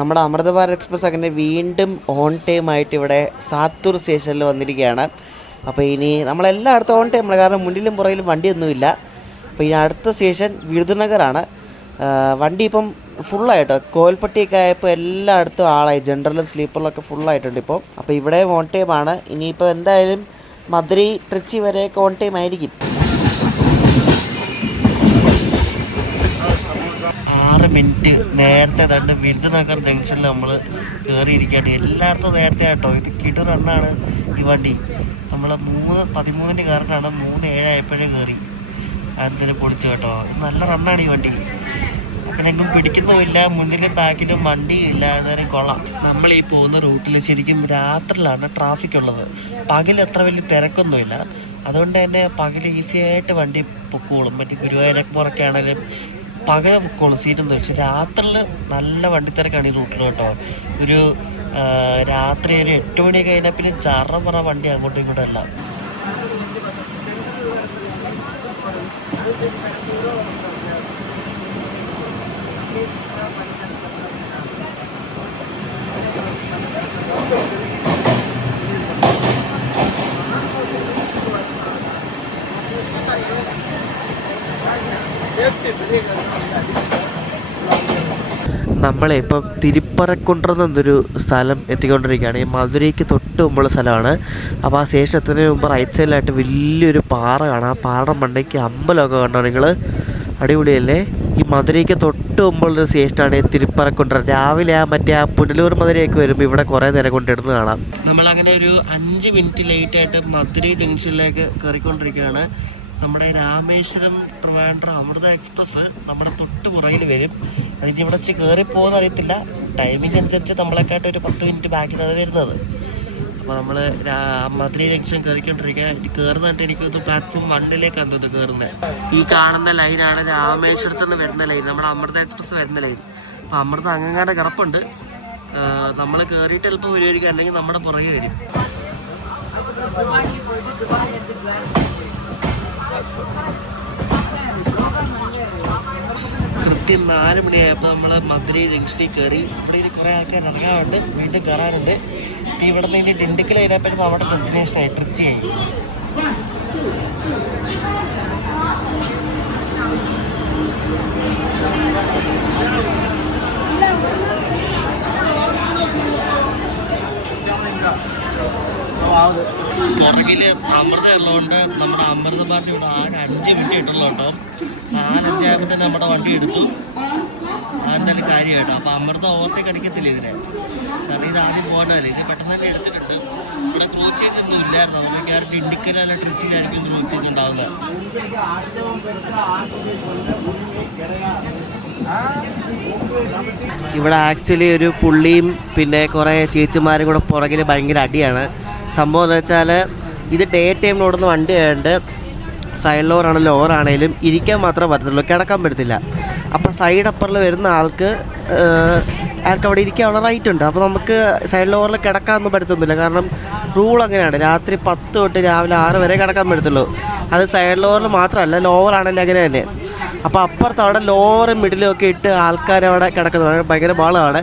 നമ്മുടെ അമൃതഭാരത് എക്സ്പ്രസ് അങ്ങനെ വീണ്ടും ഓൺ ടൈം ആയിട്ട് ഇവിടെ സാത്തൂർ സ്റ്റേഷനിൽ വന്നിരിക്കുകയാണ്. അപ്പോൾ ഇനി നമ്മളെല്ലായിടത്തും ഓൺ ടൈമാണ്, കാരണം മുന്നിലും പുറകിലും വണ്ടിയൊന്നുമില്ല. അപ്പോൾ ഇനി അടുത്ത സ്റ്റേഷൻ വിരുദനഗറാണ്. വണ്ടി ഇപ്പം ഫുള്ളായിട്ടോ. കോവിൽപ്പട്ടിയൊക്കെ ആയപ്പോൾ എല്ലായിടത്തും ആളായി, ജനറലും സ്ലീപ്പറിലൊക്കെ ഫുള്ളായിട്ടുണ്ട് ഇപ്പോൾ. അപ്പോൾ ഇവിടെ ഓൺ ടൈമാണ്. ഇനിയിപ്പോൾ എന്തായാലും മധുരൈ ട്രിച്ചി വരെയൊക്കെ ഓൺ ടൈം ആയിരിക്കും. 6 മിനിറ്റ് നേരത്തെ തന്നെ വിരുദനഗർ ജംഗ്ഷനിൽ നമ്മൾ കയറിയിരിക്കുകയാണ്. എല്ലായിടത്തും നേരത്തെ ആട്ടോ. ഇത് കിടു റണ്ണാണ് ഈ വണ്ടി. നമ്മൾ 3:13 കയറിനാണ്, 3:07 ആയപ്പോഴേ കയറി. അതിന് പൊടിച്ചു കേട്ടോ. നല്ല റണ്ണാണ് ഈ വണ്ടി. അങ്ങനെയൊന്നും പിടിക്കുന്നുമില്ല, മുന്നിലും ബാക്കിലും വണ്ടിയില്ല. അന്നേരം കൊള്ളാം. നമ്മൾ ഈ പോകുന്ന റൂട്ടിൽ ശരിക്കും രാത്രിയിലാണ് ട്രാഫിക് ഉള്ളത്. പകൽ അത്ര വലിയ തിരക്കൊന്നുമില്ല. അതുകൊണ്ട് തന്നെ പകൽ ഈസി ആയിട്ട് വണ്ടി പൊക്കോളും. മറ്റേ ഗുരുവായൂരപ്പുറമൊക്കെ ആണെങ്കിലും പകൽ പൊക്കോളും, സീറ്റൊന്നും. പക്ഷെ രാത്രിയിൽ നല്ല വണ്ടിത്തിരക്കാണ് ഈ റൂട്ടിൽ കേട്ടോ. ഒരു രാത്രി ഒരു 8 മണി കഴിഞ്ഞാൽ പിന്നെ ചറ വണ്ടി അങ്ങോട്ടും ഇങ്ങോട്ടും അല്ല. നമ്മളിപ്പം തിരുപ്പറക്കുണ്ടെന്നൊരു സ്ഥലം എത്തിക്കൊണ്ടിരിക്കുകയാണ്. ഈ മധുരയ്ക്ക് തൊട്ട് മുമ്പുള്ള സ്ഥലമാണ്. അപ്പോൾ ആ സ്റ്റേഷൻ എത്തുന്നതിന് മുമ്പ് റൈറ്റ് സൈഡിലായിട്ട് വലിയൊരു പാറ കാണാം. ആ പാറ മണ്ടയ്ക്ക് അമ്പലമൊക്കെ കണ്ടോ നിങ്ങൾ, അടിപൊളിയല്ലേ. ഈ മധുരയ്ക്ക് തൊട്ട് മുമ്പുള്ളൊരു സ്റ്റേഷനാണ് തിരുപ്പറക്കുണ്ട്ര. രാവിലെ മറ്റേ ആ പുനലൂർ മധുരയൊക്കെ വരുമ്പോൾ ഇവിടെ കുറേ നേരം കൊണ്ടിടുന്നത് കാണാം. നമ്മളങ്ങനെ ഒരു 5 മിനിറ്റ് ലേറ്റായിട്ട് മധുരൈ ജംഗ്ഷനിലേക്ക് കയറിക്കൊണ്ടിരിക്കുകയാണ്. നമ്മുടെ രാമേശ്വരം ട്രിവാൻഡ്രം അമൃത എക്സ്പ്രസ് നമ്മുടെ തൊട്ട് പുറകിൽ വരും. അതിന് ഇവിടെ വെച്ച് കയറിപ്പോകുന്ന അറിയത്തില്ല. ടൈമിംഗ് അനുസരിച്ച് നമ്മളെക്കാട്ട് ഒരു 10 മിനിറ്റ് ബാക്കിലാണ് വരുന്നത്. അപ്പോൾ നമ്മൾ മധുരൈ ജംഗ്ഷൻ കയറിക്കൊണ്ടിരിക്കുക. കയറുന്നിട്ട് എനിക്ക് പ്ലാറ്റ്ഫോം 1ലേക്കാണ് തോന്നുന്നത് കയറുന്നത്. ഈ കാണുന്ന ലൈനാണ് രാമേശ്വരത്ത് നിന്ന് വരുന്ന ലൈൻ, നമ്മുടെ അമൃത എക്സ്പ്രസ് വരുന്ന ലൈൻ. അപ്പോൾ അമൃത അങ്ങങ്ങാണ്ട് കിടപ്പുണ്ട്. നമ്മൾ കയറിയിട്ട് ചിലപ്പോൾ വരുമായിരിക്കും, അല്ലെങ്കിൽ നമ്മുടെ പുറകെ വരും. കൃത്യം 4 മണിയായപ്പോൾ നമ്മൾ മധുരൈ ജംഗ്ഷനിൽ കയറി. ഇവിടെ കുറേ ആൾക്കാർ ഇറങ്ങാറുണ്ട്, വീണ്ടും കയറാറുണ്ട്. ഇവിടെ നിന്ന് ഇനി ഡിണ്ടിക്കൽ കഴിഞ്ഞപ്പോൾ നമ്മുടെ ഡെസ്റ്റിനേഷനായി ട്രിച്ചി ആയി. പുറകില് അമൃത ഉള്ളതുകൊണ്ട് നമ്മുടെ അമൃതഭാരതി ഇവിടെ ആകെ 5 മിനിറ്റ് ഇട്ടുള്ളൂ കേട്ടോ. 4-5 ആയപ്പോൾ നമ്മുടെ വണ്ടി എടുത്തു. അതെന്തായാലും കാര്യമായിട്ടോ. അപ്പോൾ അമൃത ഓവർടേക്ക് അടിക്കത്തില്ല ഇതിനെ. കാരണം ഇത് ആദ്യം പോകണമല്ലേ, ഇത് പെട്ടെന്ന് തന്നെ എടുത്തിട്ടുണ്ട്. ഇവിടെ ക്രോസ് ചെയ്യുന്നൊന്നും ഇല്ലായിരുന്നു, നമുക്ക് ക്യാരറ്റ് ഇൻഡിക്കലല്ല ട്രിച്ചിലായിരിക്കും ക്രോസ് ചെയ്യുന്നുണ്ടാവുന്നത്. ഇവിടെ ആക്ച്വലി ഒരു പുള്ളിയും പിന്നെ കുറേ ചേച്ചിമാരും കൂടെ പുറകിൽ ഭയങ്കര അടിയാണ്. സംഭവം എന്ന് വെച്ചാൽ ഇത് ഡേ ടൈമിൽ ഓടുന്ന വണ്ടി ആയതുകൊണ്ട് സൈഡ് ലോറാണെങ്കിലും ലോറാണേലും ഇരിക്കാൻ മാത്രമേ പറ്റത്തുള്ളൂ, കിടക്കാൻ പറ്റത്തില്ല. അപ്പോൾ സൈഡ് അപ്പറിൽ വരുന്ന ആൾക്ക് അവിടെ ഇരിക്കാനുള്ള റൈറ്റ് ഉണ്ട്. അപ്പോൾ നമുക്ക് സൈഡ് ലോറിൽ കിടക്കാനൊന്നും പറ്റത്തൊന്നുമില്ല, കാരണം റൂൾ അങ്ങനെയാണ്. രാത്രി 10 തൊട്ട് രാവിലെ 6 വരെ കിടക്കാൻ പറ്റത്തുള്ളൂ. അത് സൈഡ് ലോറിൽ മാത്രമല്ല, ലോവറാണെങ്കിലും അങ്ങനെ തന്നെ. അപ്പോൾ അപ്പുറത്ത് അവിടെ ലോറും മിഡിലും ഒക്കെ ഇട്ട് ആൾക്കാരവിടെ കിടക്കുന്നത് ഭയങ്കര ബഹളമാണ്.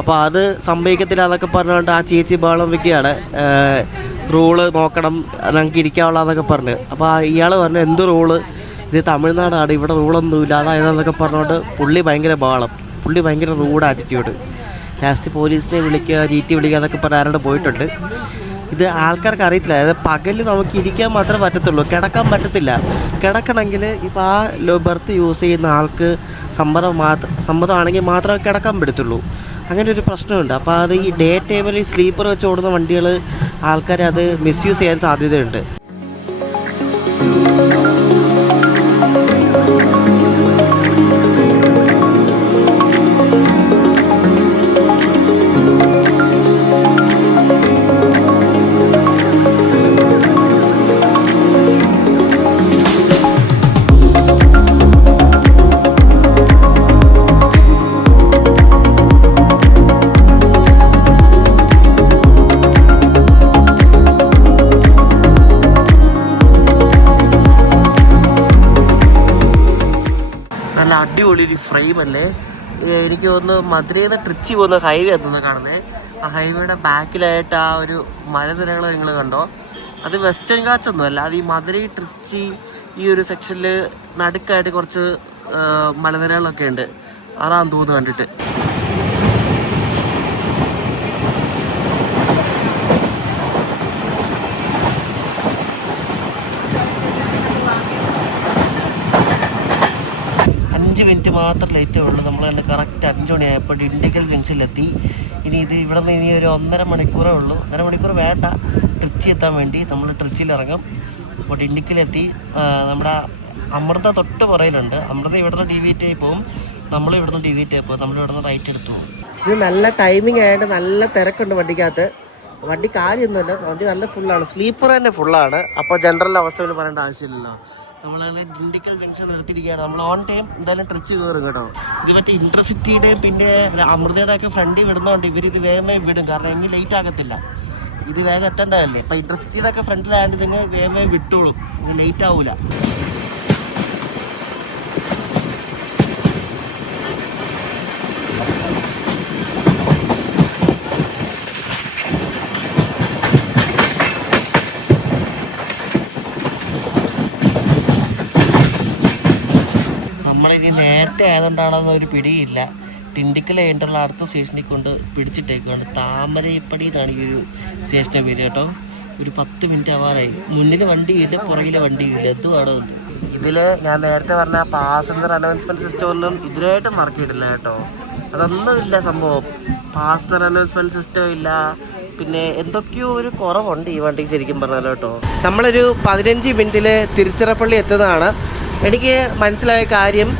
അപ്പോൾ അത് സംഭവിക്കത്തില്ല എന്നൊക്കെ പറഞ്ഞുകൊണ്ട് ആ ചേച്ചി ബഹളം വയ്ക്കുകയാണ്, റൂള് നോക്കണം, ഞങ്ങൾക്ക് ഇരിക്കാനുള്ളതെന്നൊക്കെ പറഞ്ഞ്. അപ്പോൾ ഇയാൾ പറഞ്ഞു എന്ത് റൂള്, ഇത് തമിഴ്നാടാണ്, ഇവിടെ റൂളൊന്നുമില്ല അതായതെന്നൊക്കെ പറഞ്ഞുകൊണ്ട് പുള്ളി ഭയങ്കര ബഹളം, പുള്ളി ഭയങ്കര റൂഡ് ആറ്റിറ്റ്യൂഡ്. ലാസ്റ്റ് പോലീസിനെ വിളിക്കുക, GT വിളിക്കുക എന്നൊക്കെ പറഞ്ഞ് ആരോട് പോയിട്ടുണ്ട്. ഇത് ആൾക്കാർക്ക് അറിയത്തില്ല, അതായത് പകല് നമുക്ക് ഇരിക്കാൻ മാത്രമേ പറ്റത്തുള്ളൂ, കിടക്കാൻ പറ്റത്തില്ല. കിടക്കണമെങ്കിൽ ഇപ്പോൾ ആ ബെർത്ത് യൂസ് ചെയ്യുന്ന ആൾക്ക് സമ്മതമാണെങ്കിൽ മാത്രമേ കിടക്കാൻ പറ്റത്തുള്ളൂ. അങ്ങനെ ഒരു പ്രശ്നമുണ്ട്. അപ്പോൾ അത് ഈ ഡേ ടൈമിൽ സ്ലീപ്പർ വെച്ച് ഓടുന്ന വണ്ടികൾ ആൾക്കാർ അത് മിസ്യൂസ് ചെയ്യാൻ സാധ്യതയുണ്ട്. നല്ല അടിപൊളി ഒരു ഫ്രെയിം അല്ലേ. എനിക്ക് തോന്നുന്നു മധുരയിൽ നിന്ന് ട്രിച്ചി പോകുന്ന ഹൈവേ എത്തുന്ന കാണുന്നത്. ആ ഹൈവേയുടെ ബാക്കിലായിട്ട് ആ ഒരു മലനിരകൾ നിങ്ങൾ കണ്ടോ, അത് വെസ്റ്റേൺ ഘാറ്റ്സ് അല്ല, അത് ഈ മധുരൈ ട്രിച്ചി ഈ ഒരു സെക്ഷനിൽ നടുക്കായിട്ട് കുറച്ച് മലനിരകളൊക്കെ ഉണ്ട്. അതാന്ന് തോന്നുന്നു കണ്ടിട്ട്. മിനിറ്റ് മാത്രം ലേറ്റേ ഉള്ളൂ. നമ്മൾ കണ്ട് കറക്റ്റ് 5 മണിയായപ്പോൾ ഡിണ്ടിഗൽ ജംഗ്ഷനിലെത്തി. ഇനി ഇത് ഇവിടെ നിന്ന് ഇനി ഒരു 1.5 മണിക്കൂറേ ഉള്ളൂ. 1.5 മണിക്കൂർ വേണ്ട ട്രിച്ചി എത്താൻ വേണ്ടി. നമ്മൾ ട്രിച്ചിയിൽ ഇറങ്ങും. അപ്പോൾ ഡിണ്ടിഗലെത്തി. നമ്മുടെ അമൃത തൊട്ട് പുറയിലുണ്ട്. അമൃത ഇവിടുന്ന് ഡീവിയേറ്റ് ആയി പോകും, നമ്മൾ ഇവിടുന്ന് ഡീവിയേറ്റ് ആയി പോകും. നമ്മൾ ഇവിടുന്ന് റൈറ്റ് എടുത്തു പോകും. ഇത് നല്ല ടൈമിംഗ് ആയിട്ട് നല്ല തിരക്കുണ്ട് വണ്ടിക്കകത്ത്. വണ്ടി കാര്യമൊന്നുമില്ല, വണ്ടി നല്ല ഫുള്ളാണ്, സ്ലീപ്പർ തന്നെ ഫുള്ളാണ്. അപ്പോൾ ജനറൽ അവസ്ഥയിൽ പറയേണ്ട ആവശ്യമില്ലല്ലോ. നമ്മൾ ഡിണ്ടിഗൽ ജംഗ്ഷൻ നിർത്തിയിരിക്കുകയാണ്. നമ്മൾ ഓൺ ടൈം എന്തായാലും ട്രിച്ച് കയറും കേട്ടോ. ഇത് മറ്റേ ഇൻട്രസിറ്റിയുടെയും പിന്നെ അമൃതയുടെ ഒക്കെ ഫ്രണ്ടിൽ വിടുന്നതുകൊണ്ട് ഇവരിത് വേഗമേ വിടും, കാരണം എങ്കിൽ ലേറ്റ് ആകത്തില്ല. ഇത് വേഗം എത്തേണ്ടതല്ലേ. അപ്പോൾ ഇൻട്രസിറ്റിയുടെ ഒക്കെ ഫ്രണ്ടിലായതുകൊണ്ട് നിങ്ങൾ വേഗമേ വിട്ടോളും, ലേറ്റ് ആവില്ല. നമ്മളിനി നേരത്തെ ആയതുകൊണ്ടാണെന്ന് ഒരു പിടിയില്ല. ടിണ്ടിക്കൽ കഴിഞ്ഞിട്ടുള്ള അടുത്ത സ്റ്റേഷനിൽ കൊണ്ട് പിടിച്ചിട്ടേക്കാണ്. താമരപ്പടി എന്നാണ് ഈ ഒരു സ്റ്റേഷൻ്റെ പേര് കേട്ടോ. ഒരു 10 മിനിറ്റ് ആവാറായി. മുന്നിൽ വണ്ടിയില്ല, പുറകിലെ വണ്ടിയില്ല, എന്തുവാണോ ഉണ്ട്. ഇതിൽ ഞാൻ നേരത്തെ പറഞ്ഞ പാസഞ്ചർ അനൗൺസ്മെൻറ്റ് സിസ്റ്റം ഒന്നും ഇതിനായിട്ടും വർക്ക് ചെയ്തിട്ടില്ല കേട്ടോ. അതൊന്നും ഇല്ല സംഭവം. പാസഞ്ചർ അനൗൺസ്മെൻറ്റ് സിസ്റ്റം ഇല്ല, പിന്നെ എന്തൊക്കെയോ ഒരു കുറവുണ്ട് ഈ വണ്ടിക്ക് ശരിക്കും പറഞ്ഞാലോ കേട്ടോ. നമ്മളൊരു 15 മിനിറ്റിൽ തിരുച്ചിറപ്പള്ളി എത്തുന്നതാണ്. എനിക്ക് മനസ്സിലായ കാര്യം,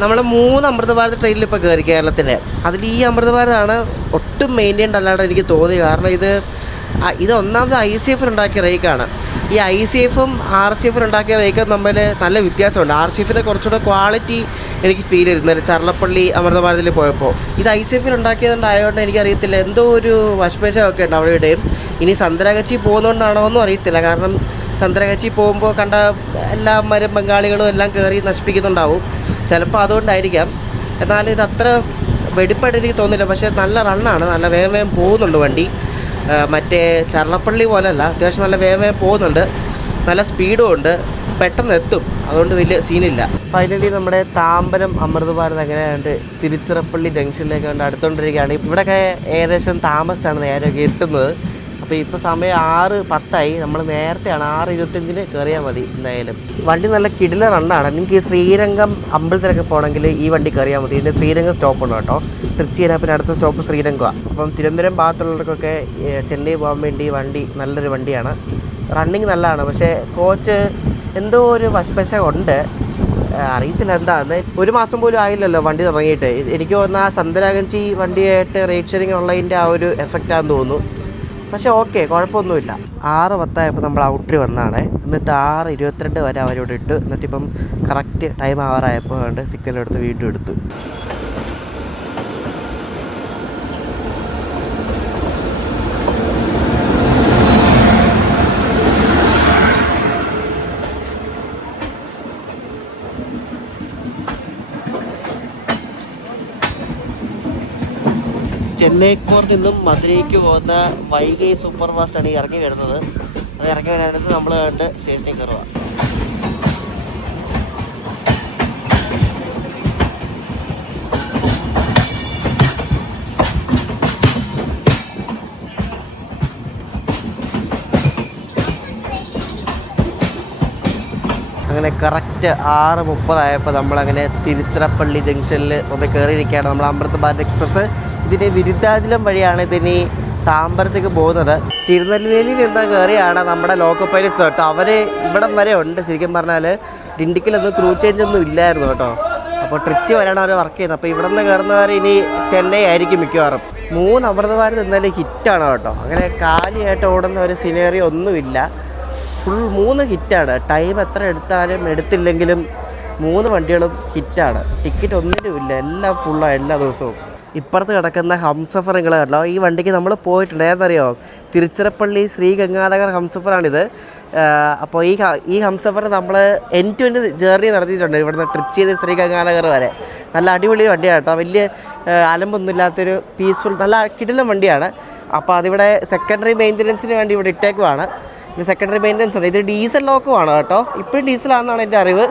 നമ്മൾ 3 അമൃതഭാരത് ട്രെയിനിൽ ഇപ്പോൾ കയറി കേരളത്തിൽ. അതിൽ ഈ അമൃതഭാരതാണ് ഒട്ടും മെയിൻറ്റൈൻഡ് അല്ലാണ്ട് എനിക്ക് തോന്നി. കാരണം ഇത് ഒന്നാമത് ICF ഉണ്ടാക്കിയ റേക്കാണ്. ഈ ICF-ഉം RCF ഉണ്ടാക്കിയ റേക്കും തമ്മിൽ നല്ല വ്യത്യാസമുണ്ട്. RCF-ൻ്റെ കുറച്ചുകൂടെ ക്വാളിറ്റി എനിക്ക് ഫീൽ ചെയ്തിരുന്നത് ചർലപ്പള്ളി അമൃതഭാരതിൽ പോയപ്പോൾ. ഇത് ICF ഉണ്ടാക്കിയതുകൊണ്ടായതുകൊണ്ട് എനിക്കറിയത്തില്ല, എന്തോ ഒരു വശപേശമൊക്കെ ഉണ്ട് അവിടെയും. ഇനി സന്ദ്രാഗച്ചി പോകുന്നതുകൊണ്ടാണോ ഒന്നും അറിയത്തില്ല. കാരണം സന്ദ്രാഗച്ചി പോകുമ്പോൾ കണ്ട എല്ലാവരും ബംഗാളികളും എല്ലാം കയറി നശിപ്പിക്കുന്നുണ്ടാവും, ചിലപ്പോൾ അതുകൊണ്ടായിരിക്കാം. എന്നാൽ ഇത് അത്ര വെടിപ്പായിട്ട് എനിക്ക് തോന്നില്ല. പക്ഷേ നല്ല റണ്ണാണ്, നല്ല വേഗം വേഗം പോകുന്നുണ്ട് വണ്ടി. മറ്റേ ചർലപ്പള്ളി പോലെയല്ല, അത്യാവശ്യം നല്ല വേഗം വേഗം പോകുന്നുണ്ട്, നല്ല സ്പീഡും ഉണ്ട്, പെട്ടെന്ന് എത്തും, അതുകൊണ്ട് വലിയ സീനില്ല. ഫൈനലി നമ്മുടെ താമ്പരം അമൃതഭാരത് അങ്ങനെയാണ്ട് തിരുച്ചിറപ്പള്ളി ജംഗ്ഷനിലേക്ക് കൊണ്ട് അടുത്തുകൊണ്ടിരിക്കുകയാണ്. ഇവിടെയൊക്കെ ഏകദേശം താമസിച്ചാണ് നേരെയൊക്കെ എത്തുന്നത്. അപ്പോൾ ഇപ്പോൾ സമയം 6:10 നമ്മൾ നേരത്തെയാണ് 6:25 കയറിയാൽ മതി. എന്തായാലും വണ്ടി നല്ല കിടില റണ്ണാണ്. നിങ്ങൾക്ക് ഈ ശ്രീരംഗം അമ്പലത്തിലൊക്കെ പോകണമെങ്കിൽ ഈ വണ്ടി കയറിയാൽ മതി. ഇതിൻ്റെ ശ്രീരംഗം സ്റ്റോപ്പുണ്ട് കേട്ടോ. ട്രിച്ചി കഴിഞ്ഞാൽ പിന്നെ അടുത്ത സ്റ്റോപ്പ് ശ്രീരംഗമാണ്. അപ്പം തിരുവനന്തപുരം ഭാഗത്തുള്ളവർക്കൊക്കെ ചെന്നൈ പോകാൻ വേണ്ടി വണ്ടി നല്ലൊരു വണ്ടിയാണ്. റണ്ണിങ് നല്ലതാണ്. പക്ഷേ കോച്ച് എന്തോ ഒരു വശപശ ഉണ്ട്, അറിയത്തില്ല എന്താണെന്ന്. 1 മാസം പോലും ആയില്ലല്ലോ വണ്ടി തുടങ്ങിയിട്ട്. എനിക്ക് തോന്നുന്നു ആ സന്തരാഗഞ്ചി വണ്ടിയായിട്ട് റേറ്റ് ഷെയറിങ് ഉള്ളതിൻ്റെ ആ ഒരു എഫക്റ്റാണെന്ന് തോന്നുന്നു. പക്ഷേ ഓക്കെ, കുഴപ്പമൊന്നുമില്ല. 6:10 നമ്മൾ ഔട്ടറി വന്നതാണ്. എന്നിട്ട് 6:22 വരെ അവരോട് ഇട്ടു. എന്നിട്ടിപ്പം കറക്റ്റ് ടൈം ആവാറായപ്പോൾ കണ്ട് സിഗ്നൽ എടുത്ത് വീണ്ടും എടുത്തു. ചെന്നൈക്കോർ നിന്നും മധുരയ്ക്ക് പോകുന്ന വൈഗൈ സൂപ്പർ ഫാസ്റ്റാണ് ഈ ഇറങ്ങി വരുന്നത്. അത് ഇറങ്ങി വരാനായിട്ട് നമ്മൾ കണ്ട് സ്റ്റേഷനിൽ കയറുക. അങ്ങനെ കറക്റ്റ് 6:30 നമ്മളങ്ങനെ തിരുച്ചിറപ്പള്ളി ജംഗ്ഷനിൽ ഒന്ന് കയറിയിരിക്കുകയാണ്. നമ്മൾ അമൃത് ഭാരത് എക്സ്പ്രസ് ഇതിന് വിരുദ്ധാചലം വഴിയാണ് ഇതിന് താമ്പരത്തേക്ക് പോകുന്നത്. തിരുനെൽവേലിയിൽ നിന്ന് കയറിയാണ് നമ്മുടെ ലോക്കോ പൈലറ്റ്സ് കേട്ടോ. അവർ ഇവിടം വരെ ഉണ്ട്. ശരിക്കും പറഞ്ഞാൽ ഡിണ്ടിക്കിലൊന്നും ക്രൂ ചേഞ്ച് ഒന്നും ഇല്ലായിരുന്നു കേട്ടോ. അപ്പോൾ ട്രിച്ചി വരെയാണ് അവർ വർക്ക് ചെയ്യുന്നത്. അപ്പോൾ ഇവിടെ നിന്ന് കയറുന്നവർ ഇനി ചെന്നൈ ആയിരിക്കും മിക്കവാറും. 3 അമൃത് ഭാരത് എന്തായാലും ഹിറ്റാണ് കേട്ടോ. അങ്ങനെ കാലിയായിട്ട് ഓടുന്ന ഒരു സിനേറിയോ ഒന്നുമില്ല. ഫുൾ 3 ഹിറ്റാണ്. ടൈം എത്ര എടുത്താലും എടുത്തില്ലെങ്കിലും 3 വണ്ടികളും ഹിറ്റാണ്. ടിക്കറ്റ് ഒന്നിനുമില്ല, എല്ലാം ഫുള്ളാണ് എല്ലാ ദിവസവും. ഇപ്പുറത്ത് കിടക്കുന്ന ഹംസഫർ നിങ്ങൾ കണ്ടോ. ഈ വണ്ടിക്ക് നമ്മൾ പോയിട്ടുണ്ട്. ഏതെന്നറിയോ? തിരുച്ചിറപ്പള്ളി ശ്രീ ഗംഗാനഗർ ഹംസഫറാണിത്. അപ്പോൾ ഈ ഹംസഫർ നമ്മൾ end to end ജേർണി നടത്തിയിട്ടുണ്ട്. ഇവിടുന്ന് ട്രിച്ചിയിൽ ശ്രീ ഗംഗാനഗർ വരെ. നല്ല അടിപൊളി വണ്ടിയാണ് കേട്ടോ. വലിയ അലമ്പൊന്നുമില്ലാത്തൊരു പീസ്ഫുൾ നല്ല കിടിലൻ വണ്ടിയാണ്. അപ്പോൾ അതിവിടെ സെക്കൻഡറി മെയിൻ്റനൻസിന് വേണ്ടി ഇവിടെ ഇട്ടേക്കുവാണ്. ഇത് സെക്കൻഡറി മെയിൻ്റനൻസ് ഉണ്ട്. ഇത് ഡീസൽ ലോക്കുമാണ് കേട്ടോ. ഇപ്പോഴും ഡീസലാണെന്നാണ് എൻ്റെ അറിവ്.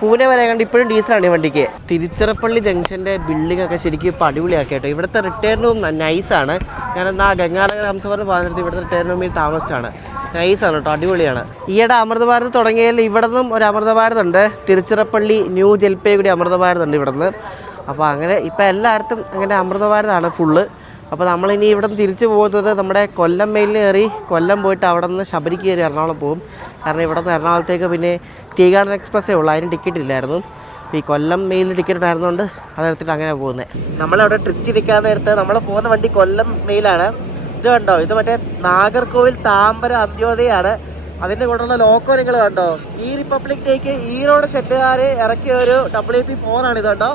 പൂനെ വരെ കണ്ട് ഇപ്പോഴും ഡീസലാണ് ഈ വണ്ടിക്ക്. തിരുച്ചിറപ്പള്ളി ജംഗ്ഷൻ്റെ ബിൽഡിംഗ് ഒക്കെ ശരിക്കും ഇപ്പോൾ അടിപൊളിയാക്കി കേട്ടോ. ഇവിടുത്തെ റിട്ടേൺ റൂം നൈസാണ്. ഞാനെന്നാൽ ഗംഗാനഗർ ഹംസഫറിന് പറഞ്ഞിടത്ത് ഇവിടുത്തെ റിട്ടേൺ റൂമിൽ താമസിച്ചാണ്. നൈസാണ് കേട്ടോ, അടിപൊളിയാണ്. ഈയിടെ അമൃത് ഭാരത് തുടങ്ങിയതിൽ ഇവിടെ നിന്നും ഒരു അമൃത് ഭാരത് ഉണ്ട്. തിരുച്ചിറപ്പള്ളി ന്യൂ ജൽപേഗുഡി അമൃത് ഭാരത് ഉണ്ട് ഇവിടെ നിന്ന്. അപ്പോൾ അങ്ങനെ ഇപ്പോൾ എല്ലായിടത്തും അങ്ങനെ അമൃത് ഭാരതാണ് ഫുള്ള്. അപ്പോൾ നമ്മളിനി ഇവിടെ നിന്ന് തിരിച്ചു പോകുന്നത് നമ്മുടെ കൊല്ലം മെയിലിൽ കയറി കൊല്ലം പോയിട്ട് അവിടെ നിന്ന് ശബരിക്ക് കയറി എറണാകുളം പോകും. കാരണം ഇവിടെ നിന്ന് എറണാകുളത്തേക്ക് പിന്നെ ടീ ഗാർഡൻ എക്സ്പ്രസ്സേ ഉള്ളൂ. അതിന് ടിക്കറ്റ് ഇല്ലായിരുന്നു. ഈ കൊല്ലം മെയിലിൽ ടിക്കറ്റ് ഉണ്ടായിരുന്നുകൊണ്ട് അതെടുത്തിട്ട് അങ്ങനെ പോകുന്നത്. നമ്മളവിടെ ട്രിച്ചി നിൽക്കാൻ നേരത്ത് നമ്മൾ പോകുന്ന വണ്ടി കൊല്ലം മെയിലാണ്. ഇത് കണ്ടോ, ഇത് മറ്റേ നാഗർകോവിൽ താമ്പര അന്ത്യോദയാണ്. അതിൻ്റെ കൂടെയുള്ള ലോക്കോ നിങ്ങൾ കണ്ടോ. ഈ റിപ്പബ്ലിക് ഡേക്ക് ഈറോഡ് ഷെഡുകാർ ഇറക്കിയ ഒരു WP4 ആണ് ഇത് കണ്ടോ.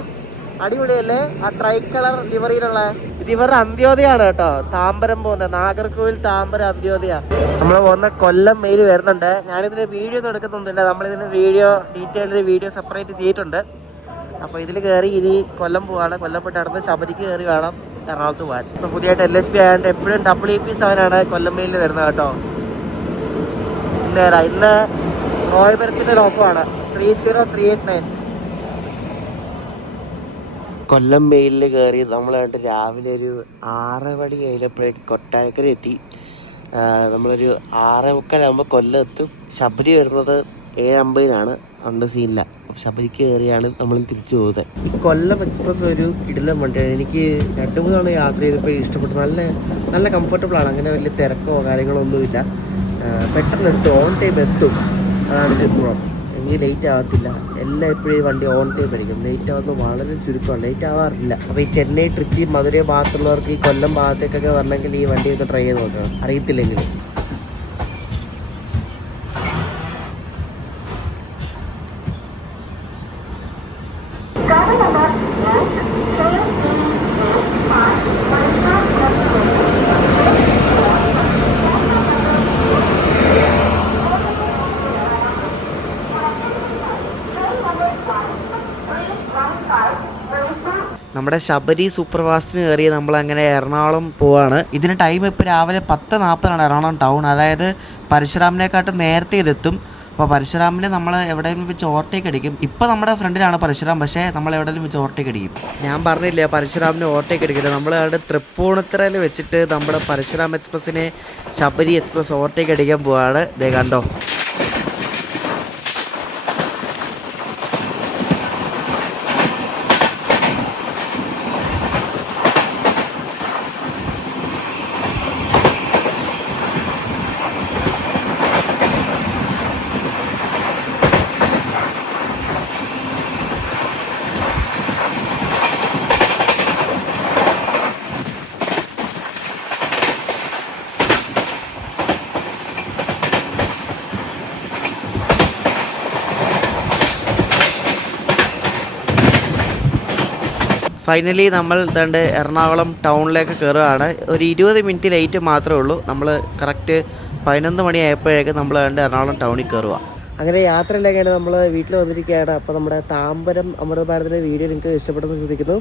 അടിപൊളിയല്ലേ? ആ ട്രൈ കളർ ലിവറിയിലുള്ള ഇത് ഇവരുടെ അന്ത്യോദയാണ് കേട്ടോ. താമ്പരം പോകുന്നത് നാഗർകോവിൽ താമ്പര അന്ത്യോദയ. നമ്മൾ പോകുന്ന കൊല്ലം മെയിൽ വരുന്നുണ്ട്. ഞാനിതിന് വീഡിയോ ഒന്നും എടുക്കുന്നൊന്നുമില്ല. നമ്മളിതിന് ഡീറ്റെയിൽഡ് വീഡിയോ സെപ്പറേറ്റ് ചെയ്തിട്ടുണ്ട്. അപ്പോൾ ഇതിൽ കയറി ഇനി കൊല്ലം പോവാണ്. കൊല്ലം പോയിട്ട് അടുത്ത് ശബരിക്ക് കയറി വേണം എറണാകുളത്ത് പോകാൻ. ഇപ്പോൾ പുതിയതായിട്ട് LSP ആയതുകൊണ്ട് എപ്പോഴും WP7 ആണ് കൊല്ലം മെയിലിൽ വരുന്നത് കേട്ടോ. ഇന്ന് റോയബരത്തിൻ്റെ ലോക്കമാണ് 30389. കൊല്ലം മെയിലിൽ കയറി നമ്മളായിട്ട് രാവിലെ ഒരു 6 മണി കഴിഞ്ഞപ്പോഴേക്ക് കൊട്ടാരക്കര എത്തി. നമ്മളൊരു 6:45 കൊല്ലം എത്തും. ശബരി വരുന്നത് 7:50 ഉണ്ട് സീനില്ല. അപ്പോൾ ശബരിക്ക് കയറിയാണ് നമ്മൾ തിരിച്ചു പോകുന്നത്. ഈ കൊല്ലം എക്സ്പ്രസ് ഒരു കിടിലൻ വണ്ടിയാണ്. എനിക്ക് 2-3 തവണ യാത്ര ചെയ്തപ്പോൾ ഇഷ്ടപ്പെട്ടു. നല്ല കംഫർട്ടബിളാണ്. അങ്ങനെ വലിയ തിരക്കോ കാര്യങ്ങളോ ഒന്നുമില്ല. പെട്ടെന്ന് എത്തും, ഓൺ ടൈം എത്തും. അതാണ് ഗുണം. എനിക്ക് ലേറ്റ് ആകത്തില്ല. എല്ലാം എപ്പോഴും വണ്ടി ഓൺ ടൈം ആയിരിക്കും. ലേറ്റ് ആവുന്നത് വളരെ ചുരുക്കമാണ്. ലേറ്റ് ആവാറില്ല. അപ്പോൾ ഈ ചെന്നൈ, ട്രിച്ചി, മധുരൈ ഭാഗത്തുള്ളവർക്ക് ഈ കൊല്ലം ഭാഗത്തേക്കൊക്കെ വരണമെങ്കിൽ ഈ വണ്ടി ഒന്ന് ട്രൈ ചെയ്ത് നോക്കണം, അറിയത്തില്ലെങ്കിലും. നമ്മുടെ ശബരി സൂപ്പർ ഫാസ്റ്റിന് കയറി നമ്മളങ്ങനെ എറണാകുളം പോവാണ്. ഇതിന് ടൈം ഇപ്പോൾ രാവിലെ 10:40 എറണാകുളം ടൗൺ. അതായത് പരശുരാമിനെക്കാട്ടും നേരത്തെ ഇതെത്തും. അപ്പോൾ പരശുരാമിൽ നമ്മൾ എവിടെയെങ്കിലും വെച്ച് ഓവർടേക്ക് അടിക്കും. ഇപ്പോൾ നമ്മുടെ ഫ്രണ്ടിലാണ് പരശുരാം, പക്ഷേ നമ്മൾ എവിടെയെങ്കിലും വെച്ച് ഓവർടേക്ക് അടിക്കും. ഞാൻ പറഞ്ഞില്ലേ പരശുരാമിന് ഓവർടേക്ക് അടിക്കില്ല. നമ്മൾ അവിടെ തൃപ്പൂണിത്തറയിൽ വെച്ചിട്ട് നമ്മുടെ പരശുരാം എക്സ്പ്രസ്സിനെ ശബരി എക്സ്പ്രസ് ഓവർടേക്ക് അടിക്കാൻ പോവാണ്. ദേ കണ്ടോ. ഫൈനലി നമ്മൾ ദണ്ട് എറണാകുളം ടൗണിലേക്ക് കയറുകയാണ്. ഒരു 20 മിനിറ്റ് ലേറ്റ് മാത്രമേ ഉള്ളൂ. നമ്മൾ കറക്റ്റ് 11 മണിയായപ്പോഴേക്ക് നമ്മൾ ദണ്ട് എറണാകുളം ടൗണിൽ കയറുക. അങ്ങനെ യാത്രയിലേക്കാണ് നമ്മൾ വീട്ടിൽ വന്നിരിക്കുകയാണ്. അപ്പോൾ നമ്മുടെ താമ്പരം അമൃത ഭാരതിൻ്റെ വീഡിയോ നിങ്ങൾക്ക് ഇഷ്ടപ്പെടുമെന്ന് ശ്രദ്ധിക്കുന്നു.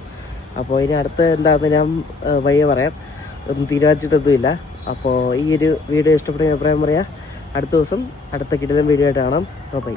അപ്പോൾ ഇനി അടുത്ത് എന്താണെന്ന് ഞാൻ വഴിയെ പറയാം. ഒന്നും തീരുമാനിച്ചിട്ടൊന്നുമില്ല. അപ്പോൾ ഈ ഒരു വീഡിയോ ഇഷ്ടപ്പെടുന്ന അഭിപ്രായം പറയാം. അടുത്ത ദിവസം അടുത്ത കിടിലൻ വീഡിയോ ആയിട്ട് കാണാം. ബൈ.